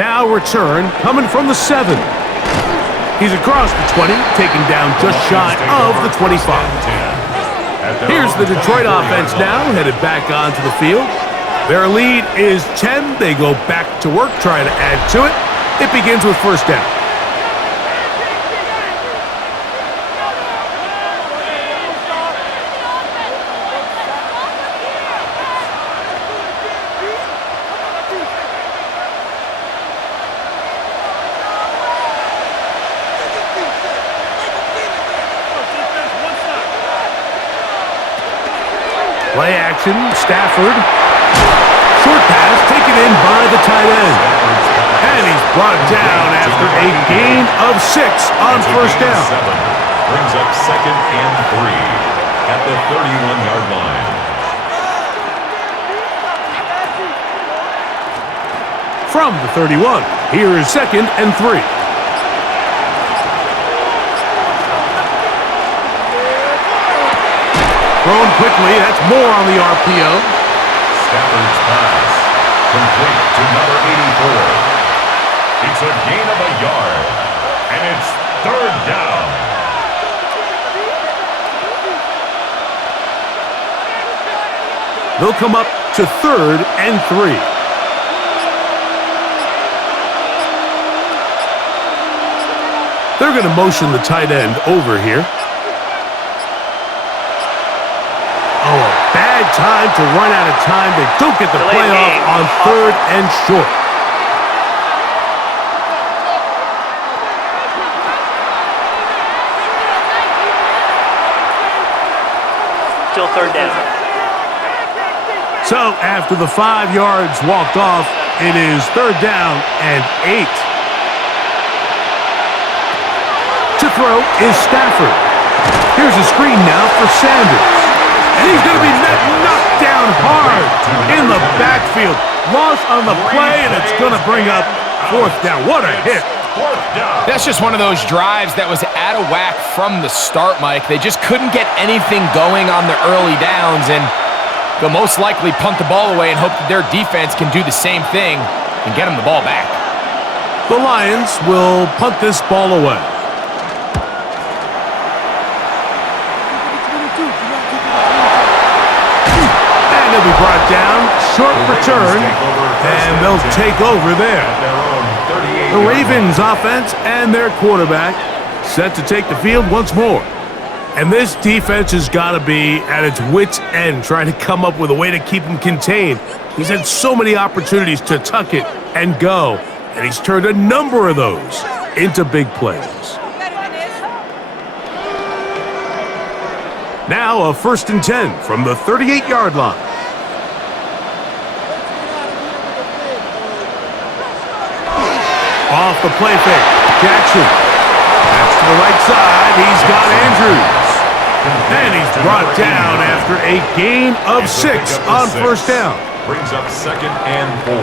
Now return coming from the 7. He's across the 20, taken down just shy of the 25. Here's the Detroit offense now, headed back onto the field. Their lead is 10. They go back to work, trying to add to it. It begins with first down. Play action, Stafford. Short pass taken in by the tight end. And he's brought down after a gain of 6 on first down. Brings up second and 3 at the 31-yard line. From the 31, here is second and 3. Thrown quickly, that's more on the RPO. Stafford's pass, complete to number 84. It's a gain of a yard, and it's third down. They'll come up to third and 3. They're going to motion the tight end over here. Oh, a bad time to run out of time. They don't get the play off on third and short. Still third down. So after the 5 yards walked off, it is third down and 8. To throw is Stafford. Here's a screen now for Sanders. And he's going to be knocked down hard in the backfield. Loss on the play, and it's going to bring up fourth down. What a hit. That's just one of those drives that was out of whack from the start, Mike. They just couldn't get anything going on the early downs, and they'll most likely punt the ball away and hope that their defense can do the same thing and get them the ball back. The Lions will punt this ball away. Be brought down, short return, and they'll take over there. The Ravens offense and their quarterback set to take the field once more. And this defense has got to be at its wits' end, trying to come up with a way to keep him contained. He's had so many opportunities to tuck it and go, and he's turned a number of those into big plays. Now a first and 10 from the 38-yard line. Off the play fake, Jackson. That's to the right side. He's got Andrews. And he's brought down after a gain of 6 on first down. Brings up second and 4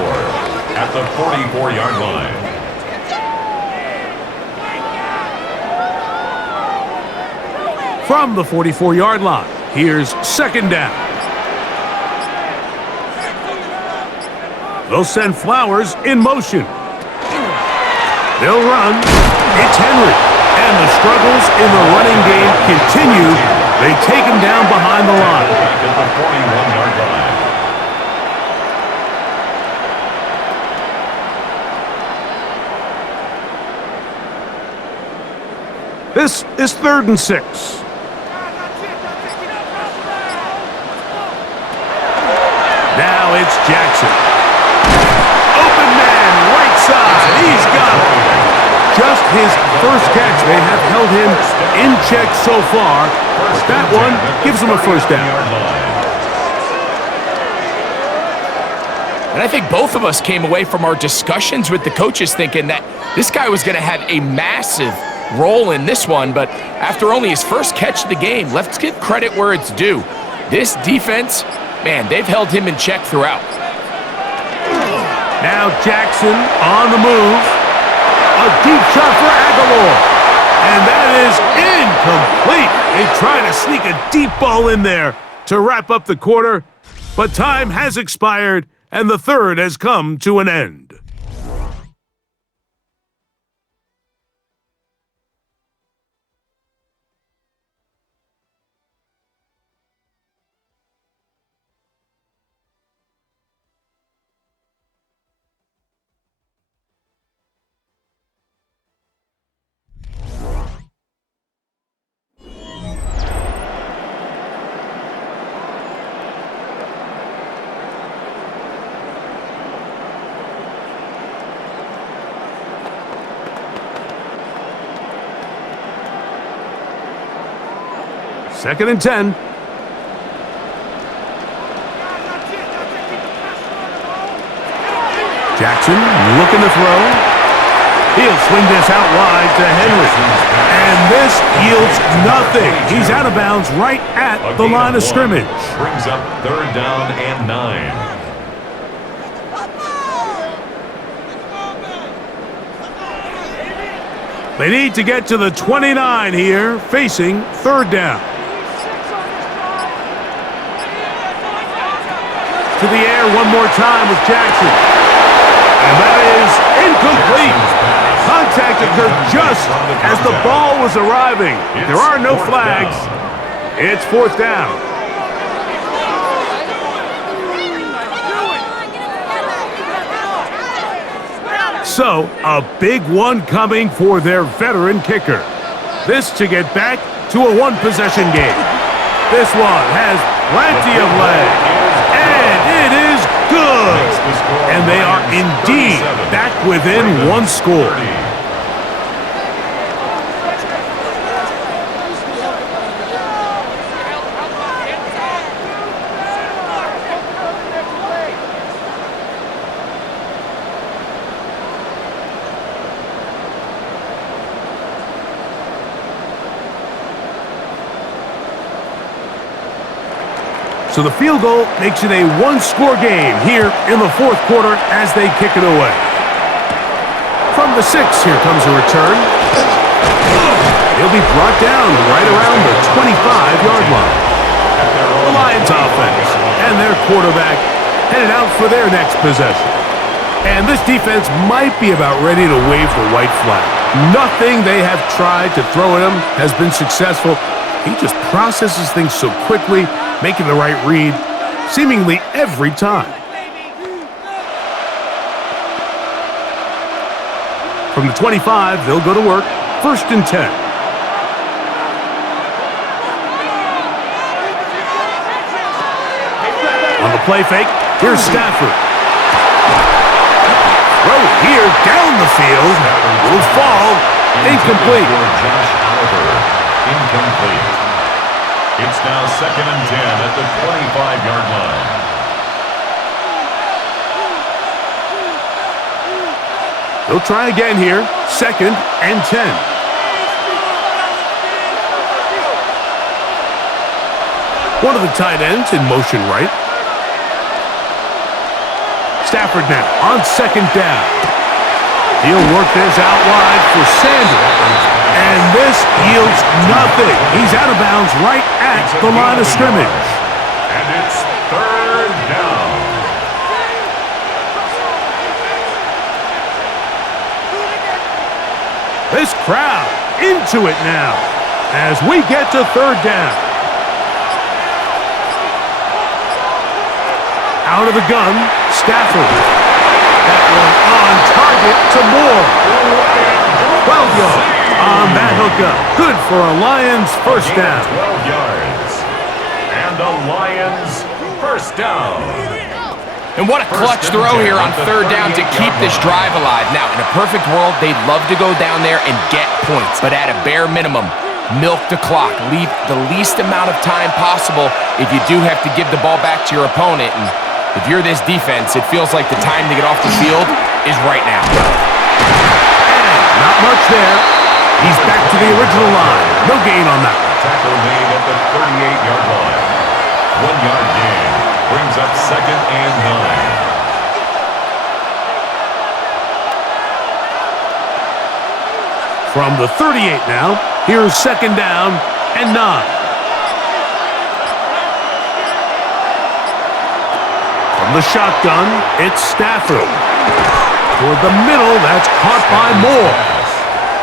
at the 44-yard line. From the 44-yard line, here's second down. They'll send Flowers in motion. They'll run. It's Henry. And the struggles in the running game continue. They take him down behind the line. Back at the 41-yard line. This is third and 6. Now it's Jackson. Open man, right side. He's got it. Just his first catch. They have held him in check so far. But that one gives him a first down. And I think both of us came away from our discussions with the coaches thinking that this guy was going to have a massive role in this one, but after only his first catch of the game, let's give credit where it's due. This defense, man, they've held him in check throughout. Now Jackson on the move. A deep shot for Aguilar. And that is incomplete. They try to sneak a deep ball in there, to wrap up the quarter, but time has expired and the third has come to an end. Second and 10. Jackson looking to throw. He'll swing this out wide to Henry. And this yields nothing. He's out of bounds right at the line of scrimmage. Brings up third down and 9. They need to get to the 29 here, facing third down. To the air one more time with Jackson. And that is incomplete. Contact occurred just as the ball was arriving. There are no flags. It's fourth down. So, a big one coming for their veteran kicker. This to get back to a one-possession game. This one has plenty of legs. And it is good. And they are indeed back within one score. So the field goal makes it a one-score game here in the fourth quarter as they kick it away. From the 6, here comes a return. He'll be brought down right around the 25-yard line. The Lions offense and their quarterback headed out for their next possession. And this defense might be about ready to wave the white flag. Nothing they have tried to throw at him has been successful. He just processes things so quickly, making the right read seemingly every time. From the 25, they'll go to work. First and 10. On the play fake, here's Stafford. Throw here down the field. Will fall. Incomplete. Incomplete. It's now second and 10 at the 25-yard line. They'll try again here. Second and 10. One of the tight ends in motion right. Stafford now on second down. He'll work this out wide for Sanders. And this yields nothing. He's out of bounds right at the line of scrimmage. And it's third down. This crowd into it now as we get to third down. Out of the gun, Stafford. That one on target to Moore. 12 yards. On that hookup. Good for a Lions first down. 12 yards. And a Lions first down. And what a clutch throw here on third down to keep this drive alive. Now, in a perfect world, they'd love to go down there and get points. But at a bare minimum, milk the clock. Leave the least amount of time possible if you do have to give the ball back to your opponent. And if you're this defense, it feels like the time to get off the field is right now. And not much there. He's back to the original line. No gain on that one. Tackle made at the 38-yard line. 1-yard gain. Brings up second and 9. From the 38 now, here's second down and 9. the shotgun, it's Stafford. Toward the middle, that's caught by Moore.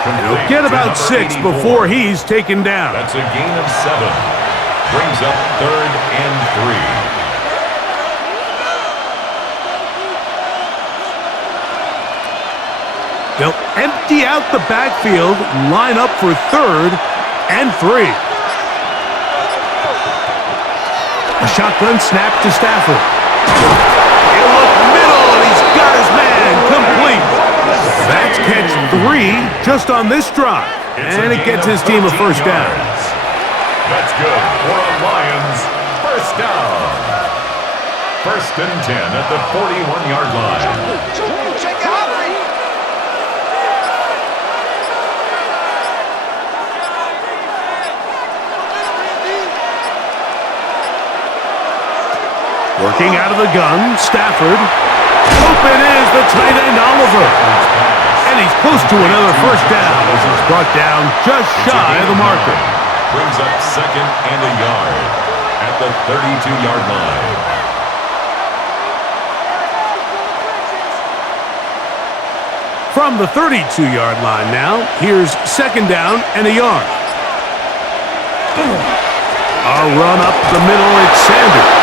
And he'll get about 6 before he's taken down. That's a gain of 7. Brings up 3rd and 3. They'll empty out the backfield, line up for 3rd and 3. A shotgun snap to Stafford. He'll look middle, and he's got his man complete. That's catch 3 just on this drive. And it gets his team a first down. That's good for a Lions first down. 1st and 10 at the 41-yard line. Working out of the gun, Stafford. Open is the tight end, Oliver. And he's close to another first down as he's brought down just shy of the marker. Brings up 2nd and a yard at the 32-yard line. From the 32-yard line now, here's 2nd down and a yard. A run up the middle, it's Sanders.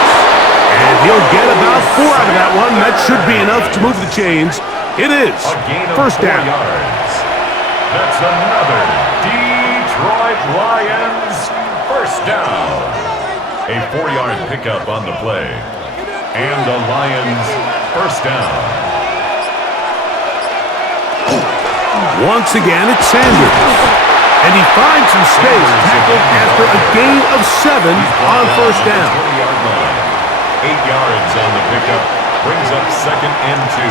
And he'll get about 4 out of that one. That should be enough to move the chains. It is. First down. Yards. That's another Detroit Lions first down. A 4-yard pickup on the play. And the Lions first down. Once again, it's Sanders. And he finds some space, tackled after a gain of 7 on first down. 20-yard line. 8 yards on the pickup. Brings up 2nd and 2.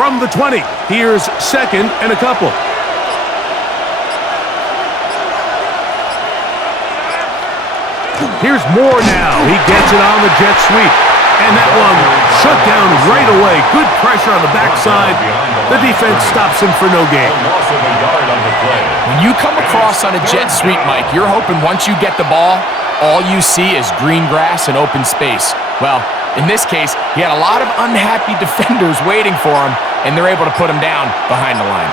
From the 20, here's 2nd and a couple. Here's Moore now. He gets it on the jet sweep. And that one shut down right away. Good pressure on the backside. The defense stops him for no gain. Loss of a yard on the play. When you come across on a jet sweep, Mike, you're hoping once you get the ball, all you see is green grass and open space. Well, in this case, he had a lot of unhappy defenders waiting for him, and they're able to put him down behind the line.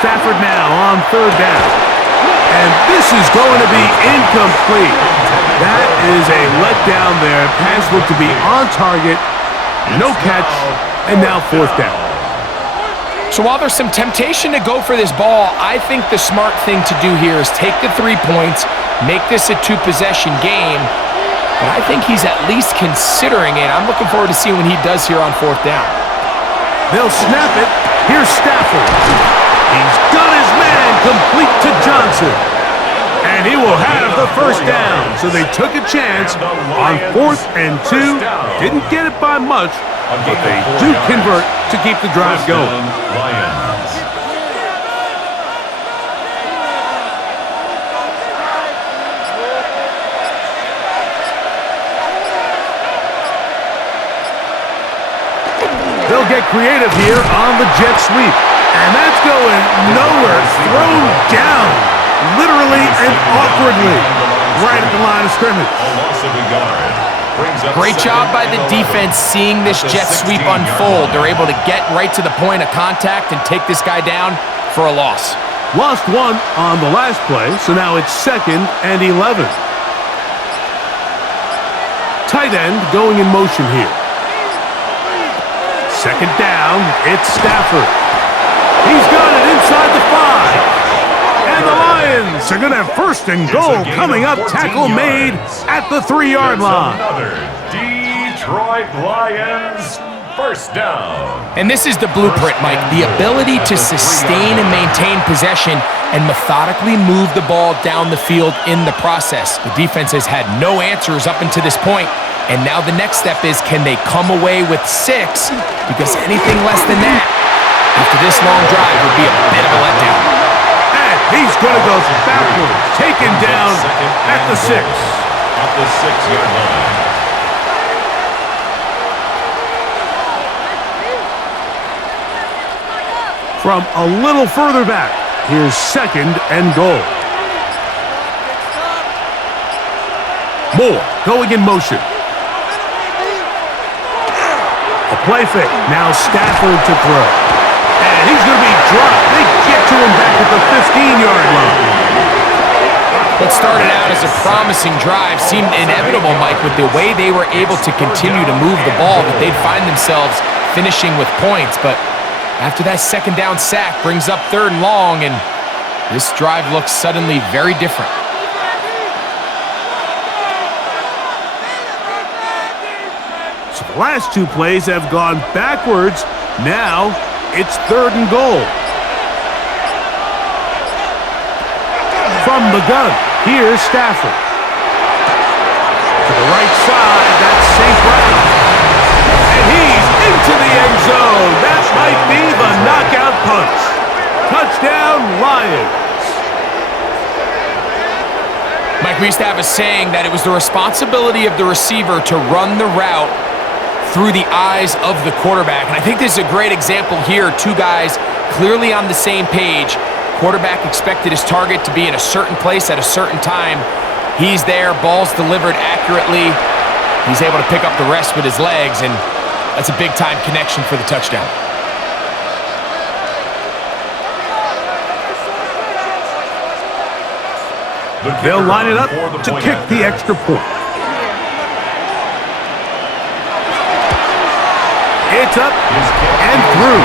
Stafford now on 3rd down. And this is going to be incomplete. That is a letdown there. Pass looked to be on target. No catch. And now 4th down. So while there's some temptation to go for this ball, I think the smart thing to do here is take the 3 points, make this a 2-possession game. But I think he's at least considering it. I'm looking forward to seeing what he does here on 4th down. They'll snap it. Here's Stafford. He's got his man complete to Johnson. And he will have the first down. So they took a chance on 4th and 2. Didn't get it by much, but they do convert to keep the drive going. Lions. They'll get creative here on the jet sweep. And that's going nowhere. Thrown down, literally and awkwardly, right at the line of scrimmage. A loss of a yard. Brings up Great job by the defense seeing this jet sweep unfold. They're able to get right to the point of contact and take this guy down for a loss. Lost 1 on the last play, so now it's 2nd and 11. Tight end going in motion here. 2nd down, it's Stafford. He's got it inside the 5. And the Lions are going to have 1st and goal coming up. Tackle made at the 3-yard line. Another Detroit Lions first down. And this is the blueprint, Mike. The ability to sustain and maintain possession and methodically move the ball down the field in the process. The defense has had no answers up until this point. And now the next step is, can they come away with 6? Because anything less than that, after this long drive, would be a bit of a letdown. And he's going to go backwards, taken down at the 6. At the 6-yard line. From a little further back, Here's 2nd and goal. Moore going in motion. A play fake. Now Stafford to throw. And he's going to be dropped. They get to him back at the 15-yard line. What started out as a promising drive seemed inevitable, Mike, with the way they were able to continue to move the ball, that they'd find themselves finishing with points. But after that 2nd down sack brings up 3rd and long, and this drive looks suddenly very different. So the last 2 plays have gone backwards. Now it's 3rd and goal. From the gun, here's Stafford. To the right side, that's St. Brown. And he's into the end zone. That might be the knockout punch. Touchdown, Lions. Mike, we used to have a saying that it was the responsibility of the receiver to run the route through the eyes of the quarterback. And I think this is a great example here. 2 guys clearly on the same page. Quarterback expected his target to be in a certain place at a certain time. He's there, ball's delivered accurately. He's able to pick up the rest with his legs, and that's a big-time connection for the touchdown. They'll line it up to kick the extra point. It's up and through.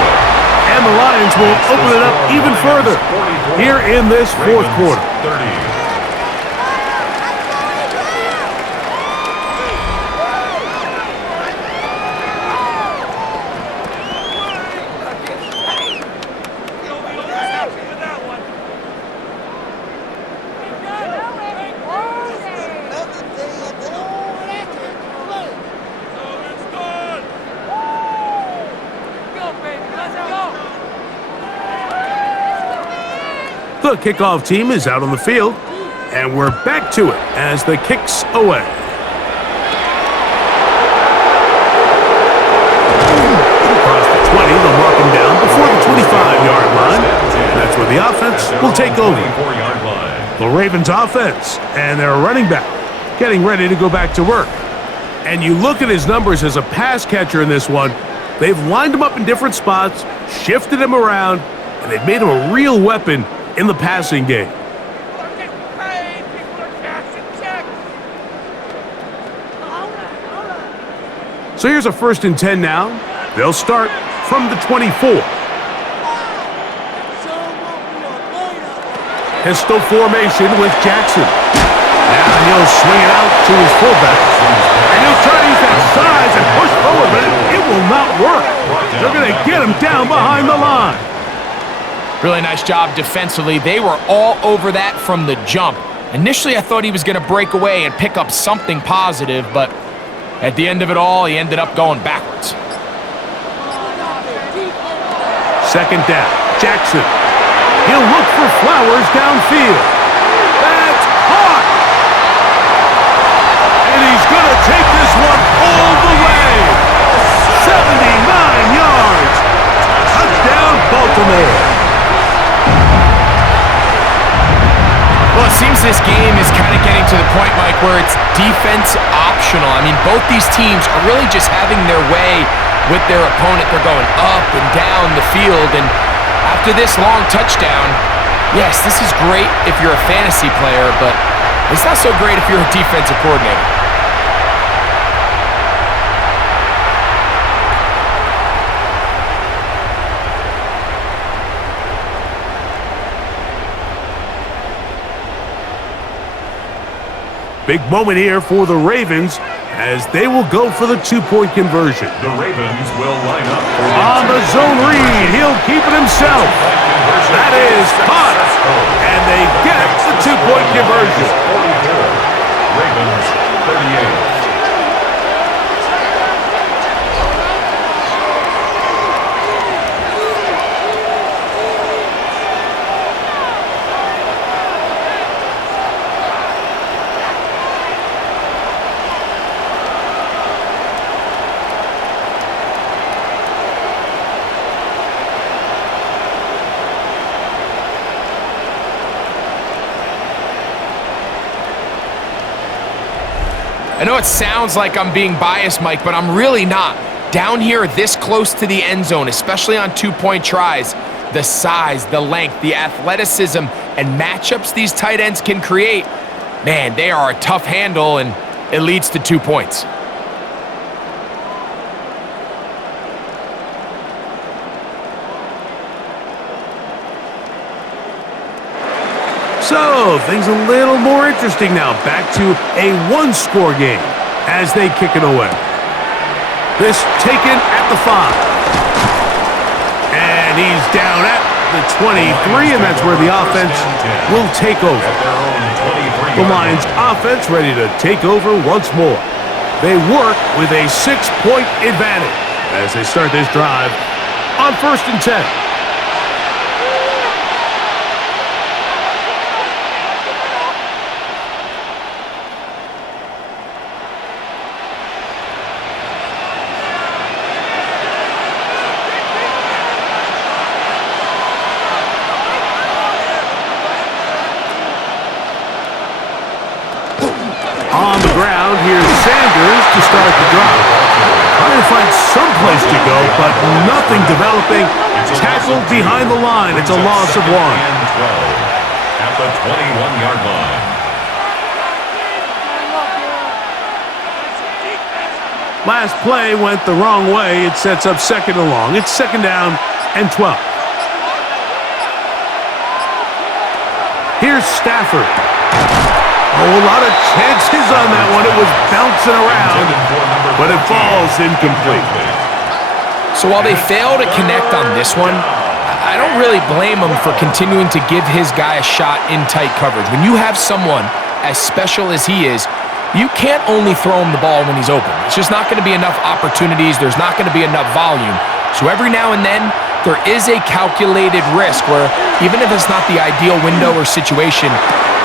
And the Lions will open it up even further here in this 4th quarter. 30. The kickoff team is out on the field, and we're back to it as the kick's away. Across the 20, they'll mark him down before the 25-yard line. That's where the offense will take over. The Ravens offense and their running back getting ready to go back to work. And you look at his numbers as a pass catcher in this one. They've lined him up in different spots, shifted him around, and they've made him a real weapon in the passing game. So here's a 1st and 10 now. They'll start from the 24. Pistol formation with Jackson. Now he'll swing it out to his fullback. And he'll try to use that size and push forward, but it will not work. They're going to get him down behind the line. Really nice job defensively. They were all over that from the jump. Initially, I thought he was going to break away and pick up something positive, but at the end of it all, he ended up going backwards. 2nd down, Jackson. He'll look for Flowers downfield. That's caught! And he's going to take this one all the way. 79 yards. Touchdown, Baltimore. Well, it seems this game is kind of getting to the point, Mike, where it's defense optional. I mean, both these teams are really just having their way with their opponent. They're going up and down the field, and after this long touchdown, yes, this is great if you're a fantasy player, but it's not so great if you're a defensive coordinator. Big moment here for the Ravens as they will go for the 2-point conversion. The Ravens will line up for on the zone read. He'll keep it himself. That is caught. And they get the 2-point conversion. 44. Ravens 38. I know it sounds like I'm being biased, Mike, but I'm really not. Down here this close to the end zone, especially on two-point tries, the size, the length, the athleticism, and matchups these tight ends can create, man, they are a tough handle, and it leads to 2 points. So, things a little more interesting now. Back to a one-score game as they kick it away. This taken at the 5. And he's down at the 23, and that's where the offense will take over. The Lions offense ready to take over once more. They work with a 6-point advantage as they start this drive on 1st and 10. On the ground, here's Sanders to start the drive. Trying to find some place to go, but nothing developing. Tackled behind the line. It's a loss of 1. At the 21-yard line. Last play went the wrong way. It sets up 2nd and long. It's 2nd down and 12. Here's Stafford. Oh, a lot of chances on that one. It was bouncing around, but it falls incomplete. So while they fail to connect on this one, I don't really blame him for continuing to give his guy a shot in tight coverage. When you have someone as special as he is, you can't only throw him the ball when he's open. It's just not going to be enough opportunities. There's not going to be enough volume. So every now and then, there is a calculated risk where even if it's not the ideal window or situation,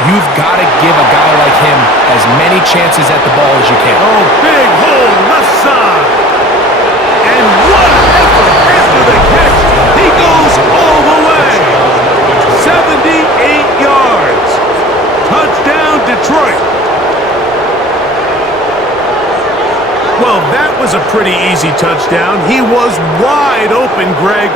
you've got to give a guy like him as many chances at the ball as you can. Oh, big hole left side. And what an effort after the catch. He goes all the way. 78 yards. Touchdown, Detroit. Well, that was a pretty easy touchdown. He was wide open, Greg.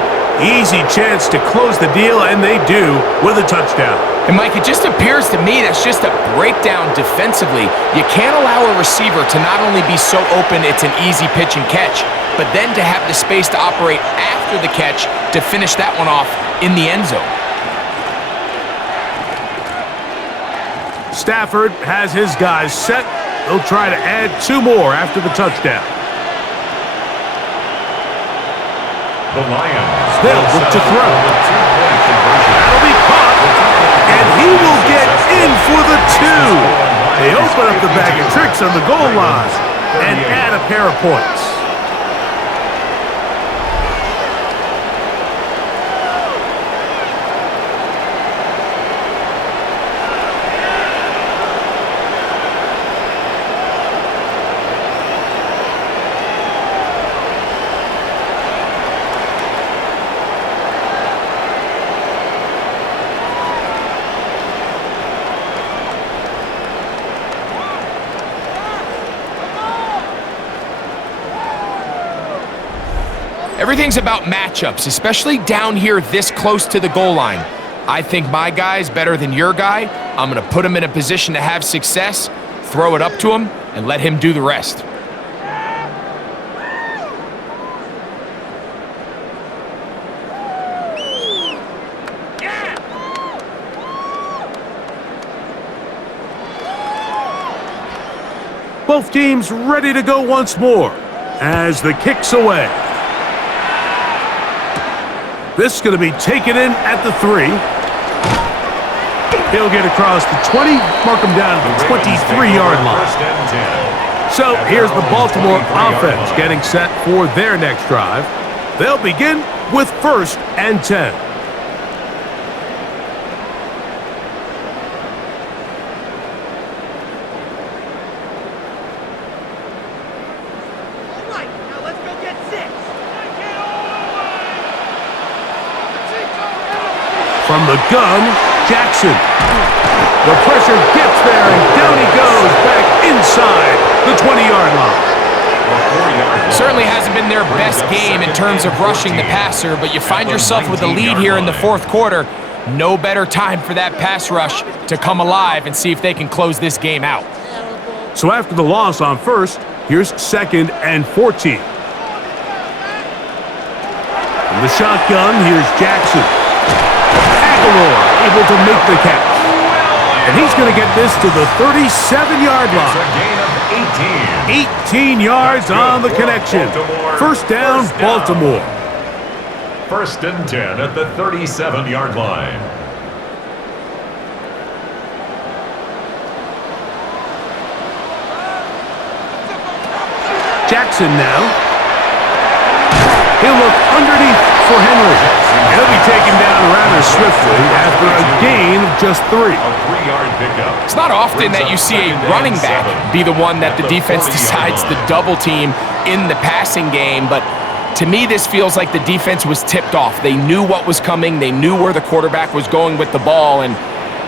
Easy chance to close the deal, and they do with a touchdown. And Mike, it just appears to me that's just a breakdown defensively. You can't allow a receiver to not only be so open it's an easy pitch and catch, but then to have the space to operate after the catch to finish that one off in the end zone. Stafford has his guys set. They'll try to add 2 more after the touchdown. The Lions. They'll look to throw. That'll be caught, and he will get in for the 2. They open up the bag of tricks on the goal line and add a pair of points. Everything's about matchups, especially down here this close to the goal line. I think my guy's better than your guy. I'm going to put him in a position to have success, throw it up to him, and let him do the rest. Both teams ready to go once more as the kick's away. This is going to be taken in at the 3. He'll get across the 20, mark him down at the 23-yard line. So here's the Baltimore offense getting set for their next drive. They'll begin with 1st and 10. From the gun, Jackson. The pressure gets there, and down he goes back inside the 20-yard line. Certainly hasn't been their best game in terms of rushing the passer, but you find yourself with a lead here in the fourth quarter. No better time for that pass rush to come alive and see if they can close this game out. So after the loss on first, here's 2nd and 14. From the shotgun, here's Jackson. Aguilar able to make the catch. And he's going to get this to the 37-yard line. It's a gain of 18 yards on the connection. First down, Baltimore. 1st and 10 at the 37-yard line. Jackson now. He'll look underneath for Henry. He'll be taken down rather swiftly after a gain of just 3. A 3-yard pickup. It's not often that you see a running back be the one that the defense decides to double team in the passing game, but to me this feels like the defense was tipped off. They knew what was coming, they knew where the quarterback was going with the ball, and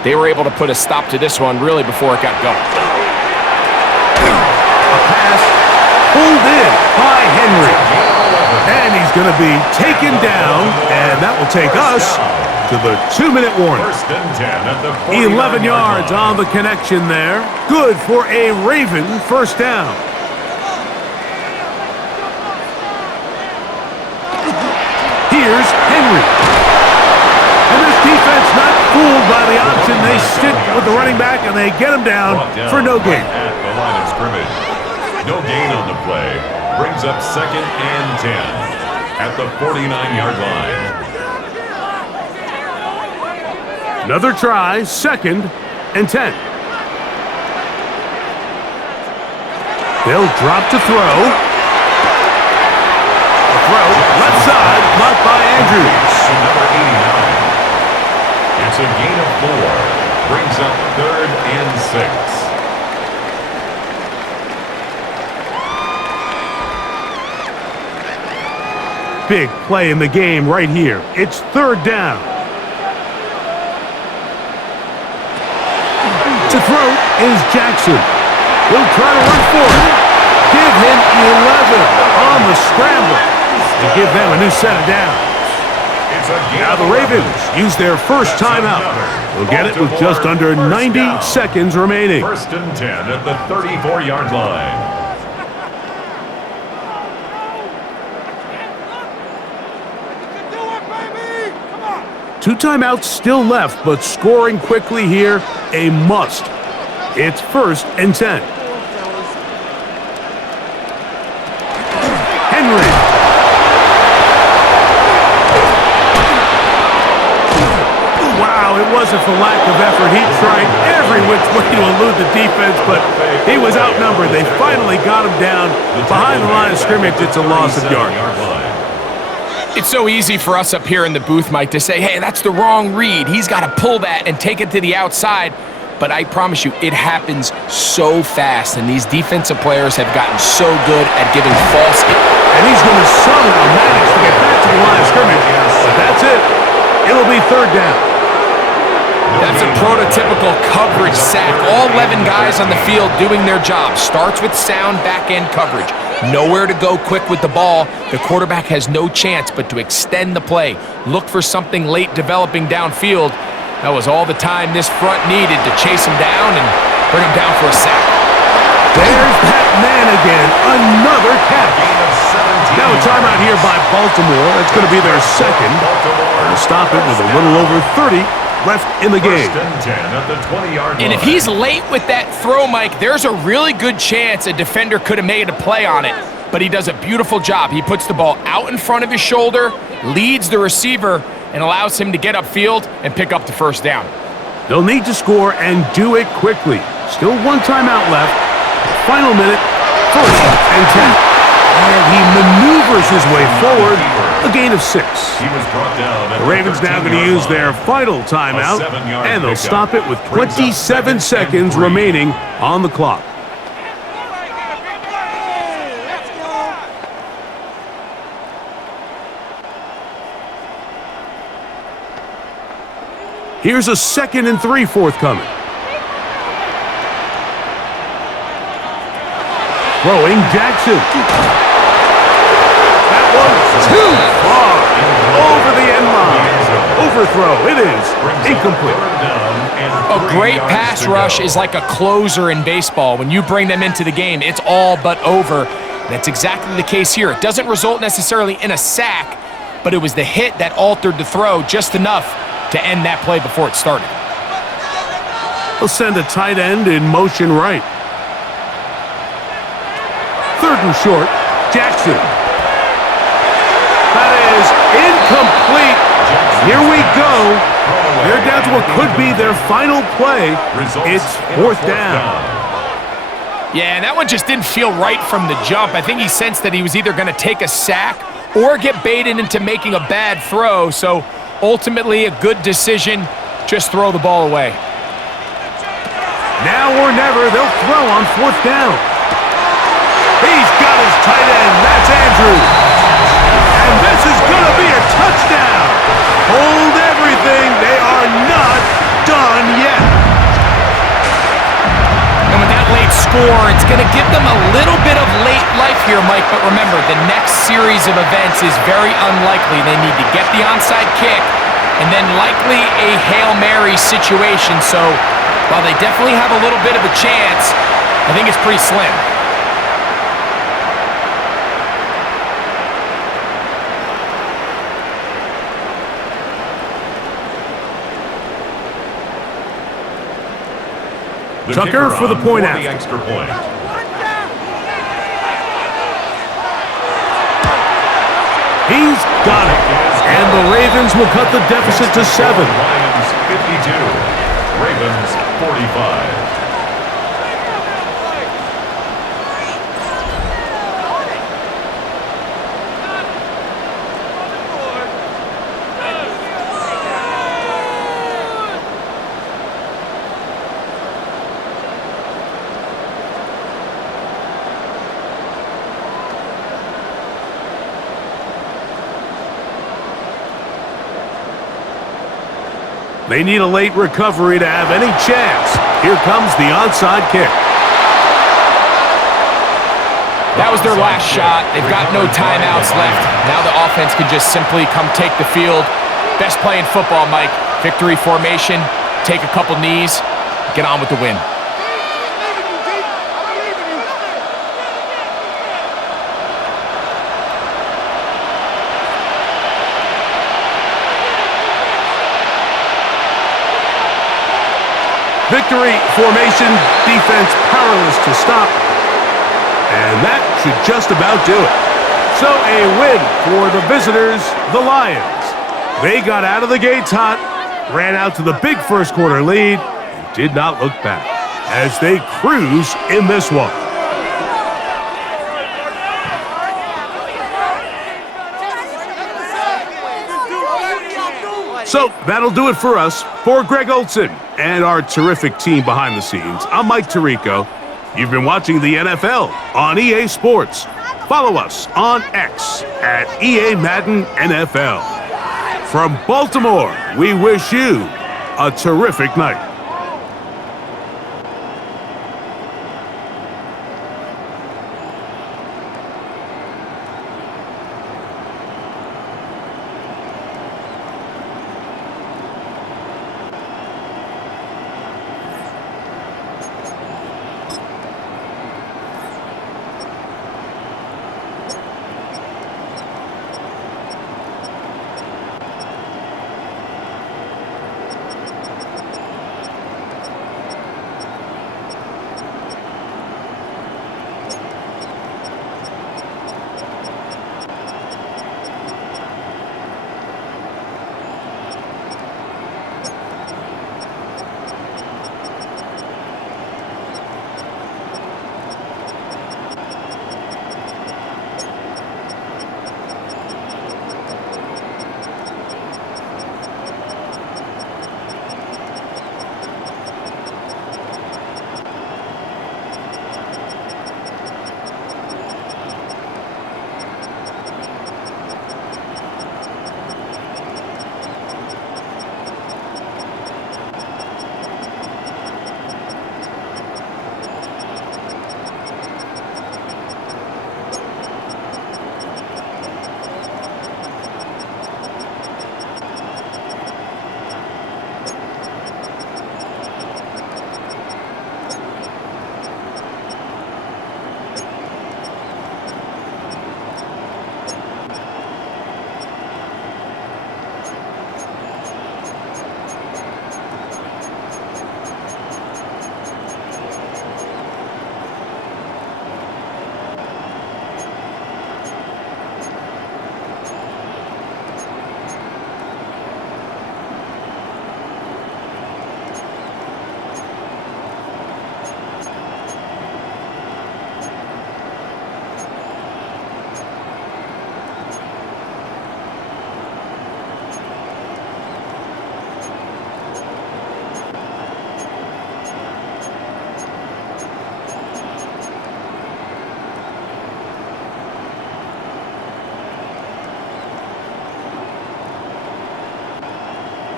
they were able to put a stop to this one really before it got going. A pass pulled in by Henry. And he's going to be taken down, and that will take us to the 2-minute warning. 1st and 10 at the 11 yards on the connection there. Good for a Raven first down. Here's Henry. And this defense not fooled by the option. They stick with the running back, and they get him down for no gain. At the line of scrimmage. No gain on the play. Brings up 2nd and 10 at the 49-yard line. Another try, 2nd and 10. They'll drop to throw. The throw, left side, blocked by Andrews. Number 89. It's a gain of 4. Brings up 3rd and 6. Big play in the game right here. It's 3rd down. To throw is Jackson. He'll try to run for it. Give him 11 on the scramble to give them a new set of downs. Now the Ravens use their first timeout. They'll get it with just under 90 seconds remaining. 1st and 10 at the 34-yard line. Two timeouts still left, but scoring quickly here, a must. It's 1st and 10. Henry. Wow, it wasn't for lack of effort. He tried every which way to elude the defense, but he was outnumbered. They finally got him down behind the line of scrimmage. It's a loss of yards. It's so easy for us up here in the booth, Mike, to say, hey, that's the wrong read. He's got to pull that and take it to the outside. But I promise you, it happens so fast, and these defensive players have gotten so good at giving false. And he's going to somehow manage to get back to the line of scrimmage. But that's it. It'll be 3rd down. That's a prototypical coverage sack. All 11 guys on the field doing their job. Starts with sound back-end coverage. Nowhere to go quick with the ball. The quarterback has no chance but to extend the play. Look for something late developing downfield. That was all the time this front needed to chase him down and bring him down for a sack. There's that man again. Another catch. Now a timeout here by Baltimore. That's going to be their 2nd. They'll stop it with a little over 30 left in the game. 1st and 10 at the 20-yard line. And if he's late with that throw, Mike, there's a really good chance a defender could have made a play on it. But he does a beautiful job. He puts the ball out in front of his shoulder, leads the receiver, and allows him to get upfield and pick up the first down. They'll need to score and do it quickly. Still one timeout left. Final minute, 1st and 10. And he maneuvers his way forward, a gain of 6. The Ravens now going to use their final timeout, and they'll stop it with 27 seconds remaining on the clock. Here's a 2nd and 3 forthcoming. Throwing Jackson. That one's too far. Over the end line. Overthrow. It is incomplete. A great pass rush is like a closer in baseball. When you bring them into the game, it's all but over. That's exactly the case here. It doesn't result necessarily in a sack, but it was the hit that altered the throw just enough to end that play before it started. He'll send a tight end in motion right. Third and short, Jackson. That is incomplete. Here we go. They're down to what could be their final play. It's fourth down. Yeah, and that one just didn't feel right from the jump. I think he sensed that he was either going to take a sack or get baited into making a bad throw. So ultimately a good decision. Just throw the ball away. Now or never, they'll throw on fourth down. He's got his tight end. That's Andrews. And this is going to be a touchdown. Hold everything. They are not done yet. And with that late score, it's going to give them a little bit of late life here, Mike. But remember, the next series of events is very unlikely. They need to get the onside kick and then likely a Hail Mary situation. So while they definitely have a little bit of a chance, I think it's pretty slim. Tucker for the point after. Extra point. He's got it. And the Ravens will cut the deficit to 7. Lions 52. Ravens 45. They need a late recovery to have any chance. Here comes the onside kick. That was their last shot. They've got no timeouts left. Now the offense can just simply come take the field. Best play in football, Mike. Victory formation, take a couple knees, get on with the win. Victory formation, defense powerless to stop. And that should just about do it. So a win for the visitors, the Lions. They got out of the gates hot, ran out to the big first quarter lead, and did not look back as they cruise in this one. So that'll do it for us. For Greg Olson and our terrific team behind the scenes, I'm Mike Tirico. You've been watching the NFL on EA Sports. Follow us on X at EA Madden NFL. From Baltimore, we wish you a terrific night.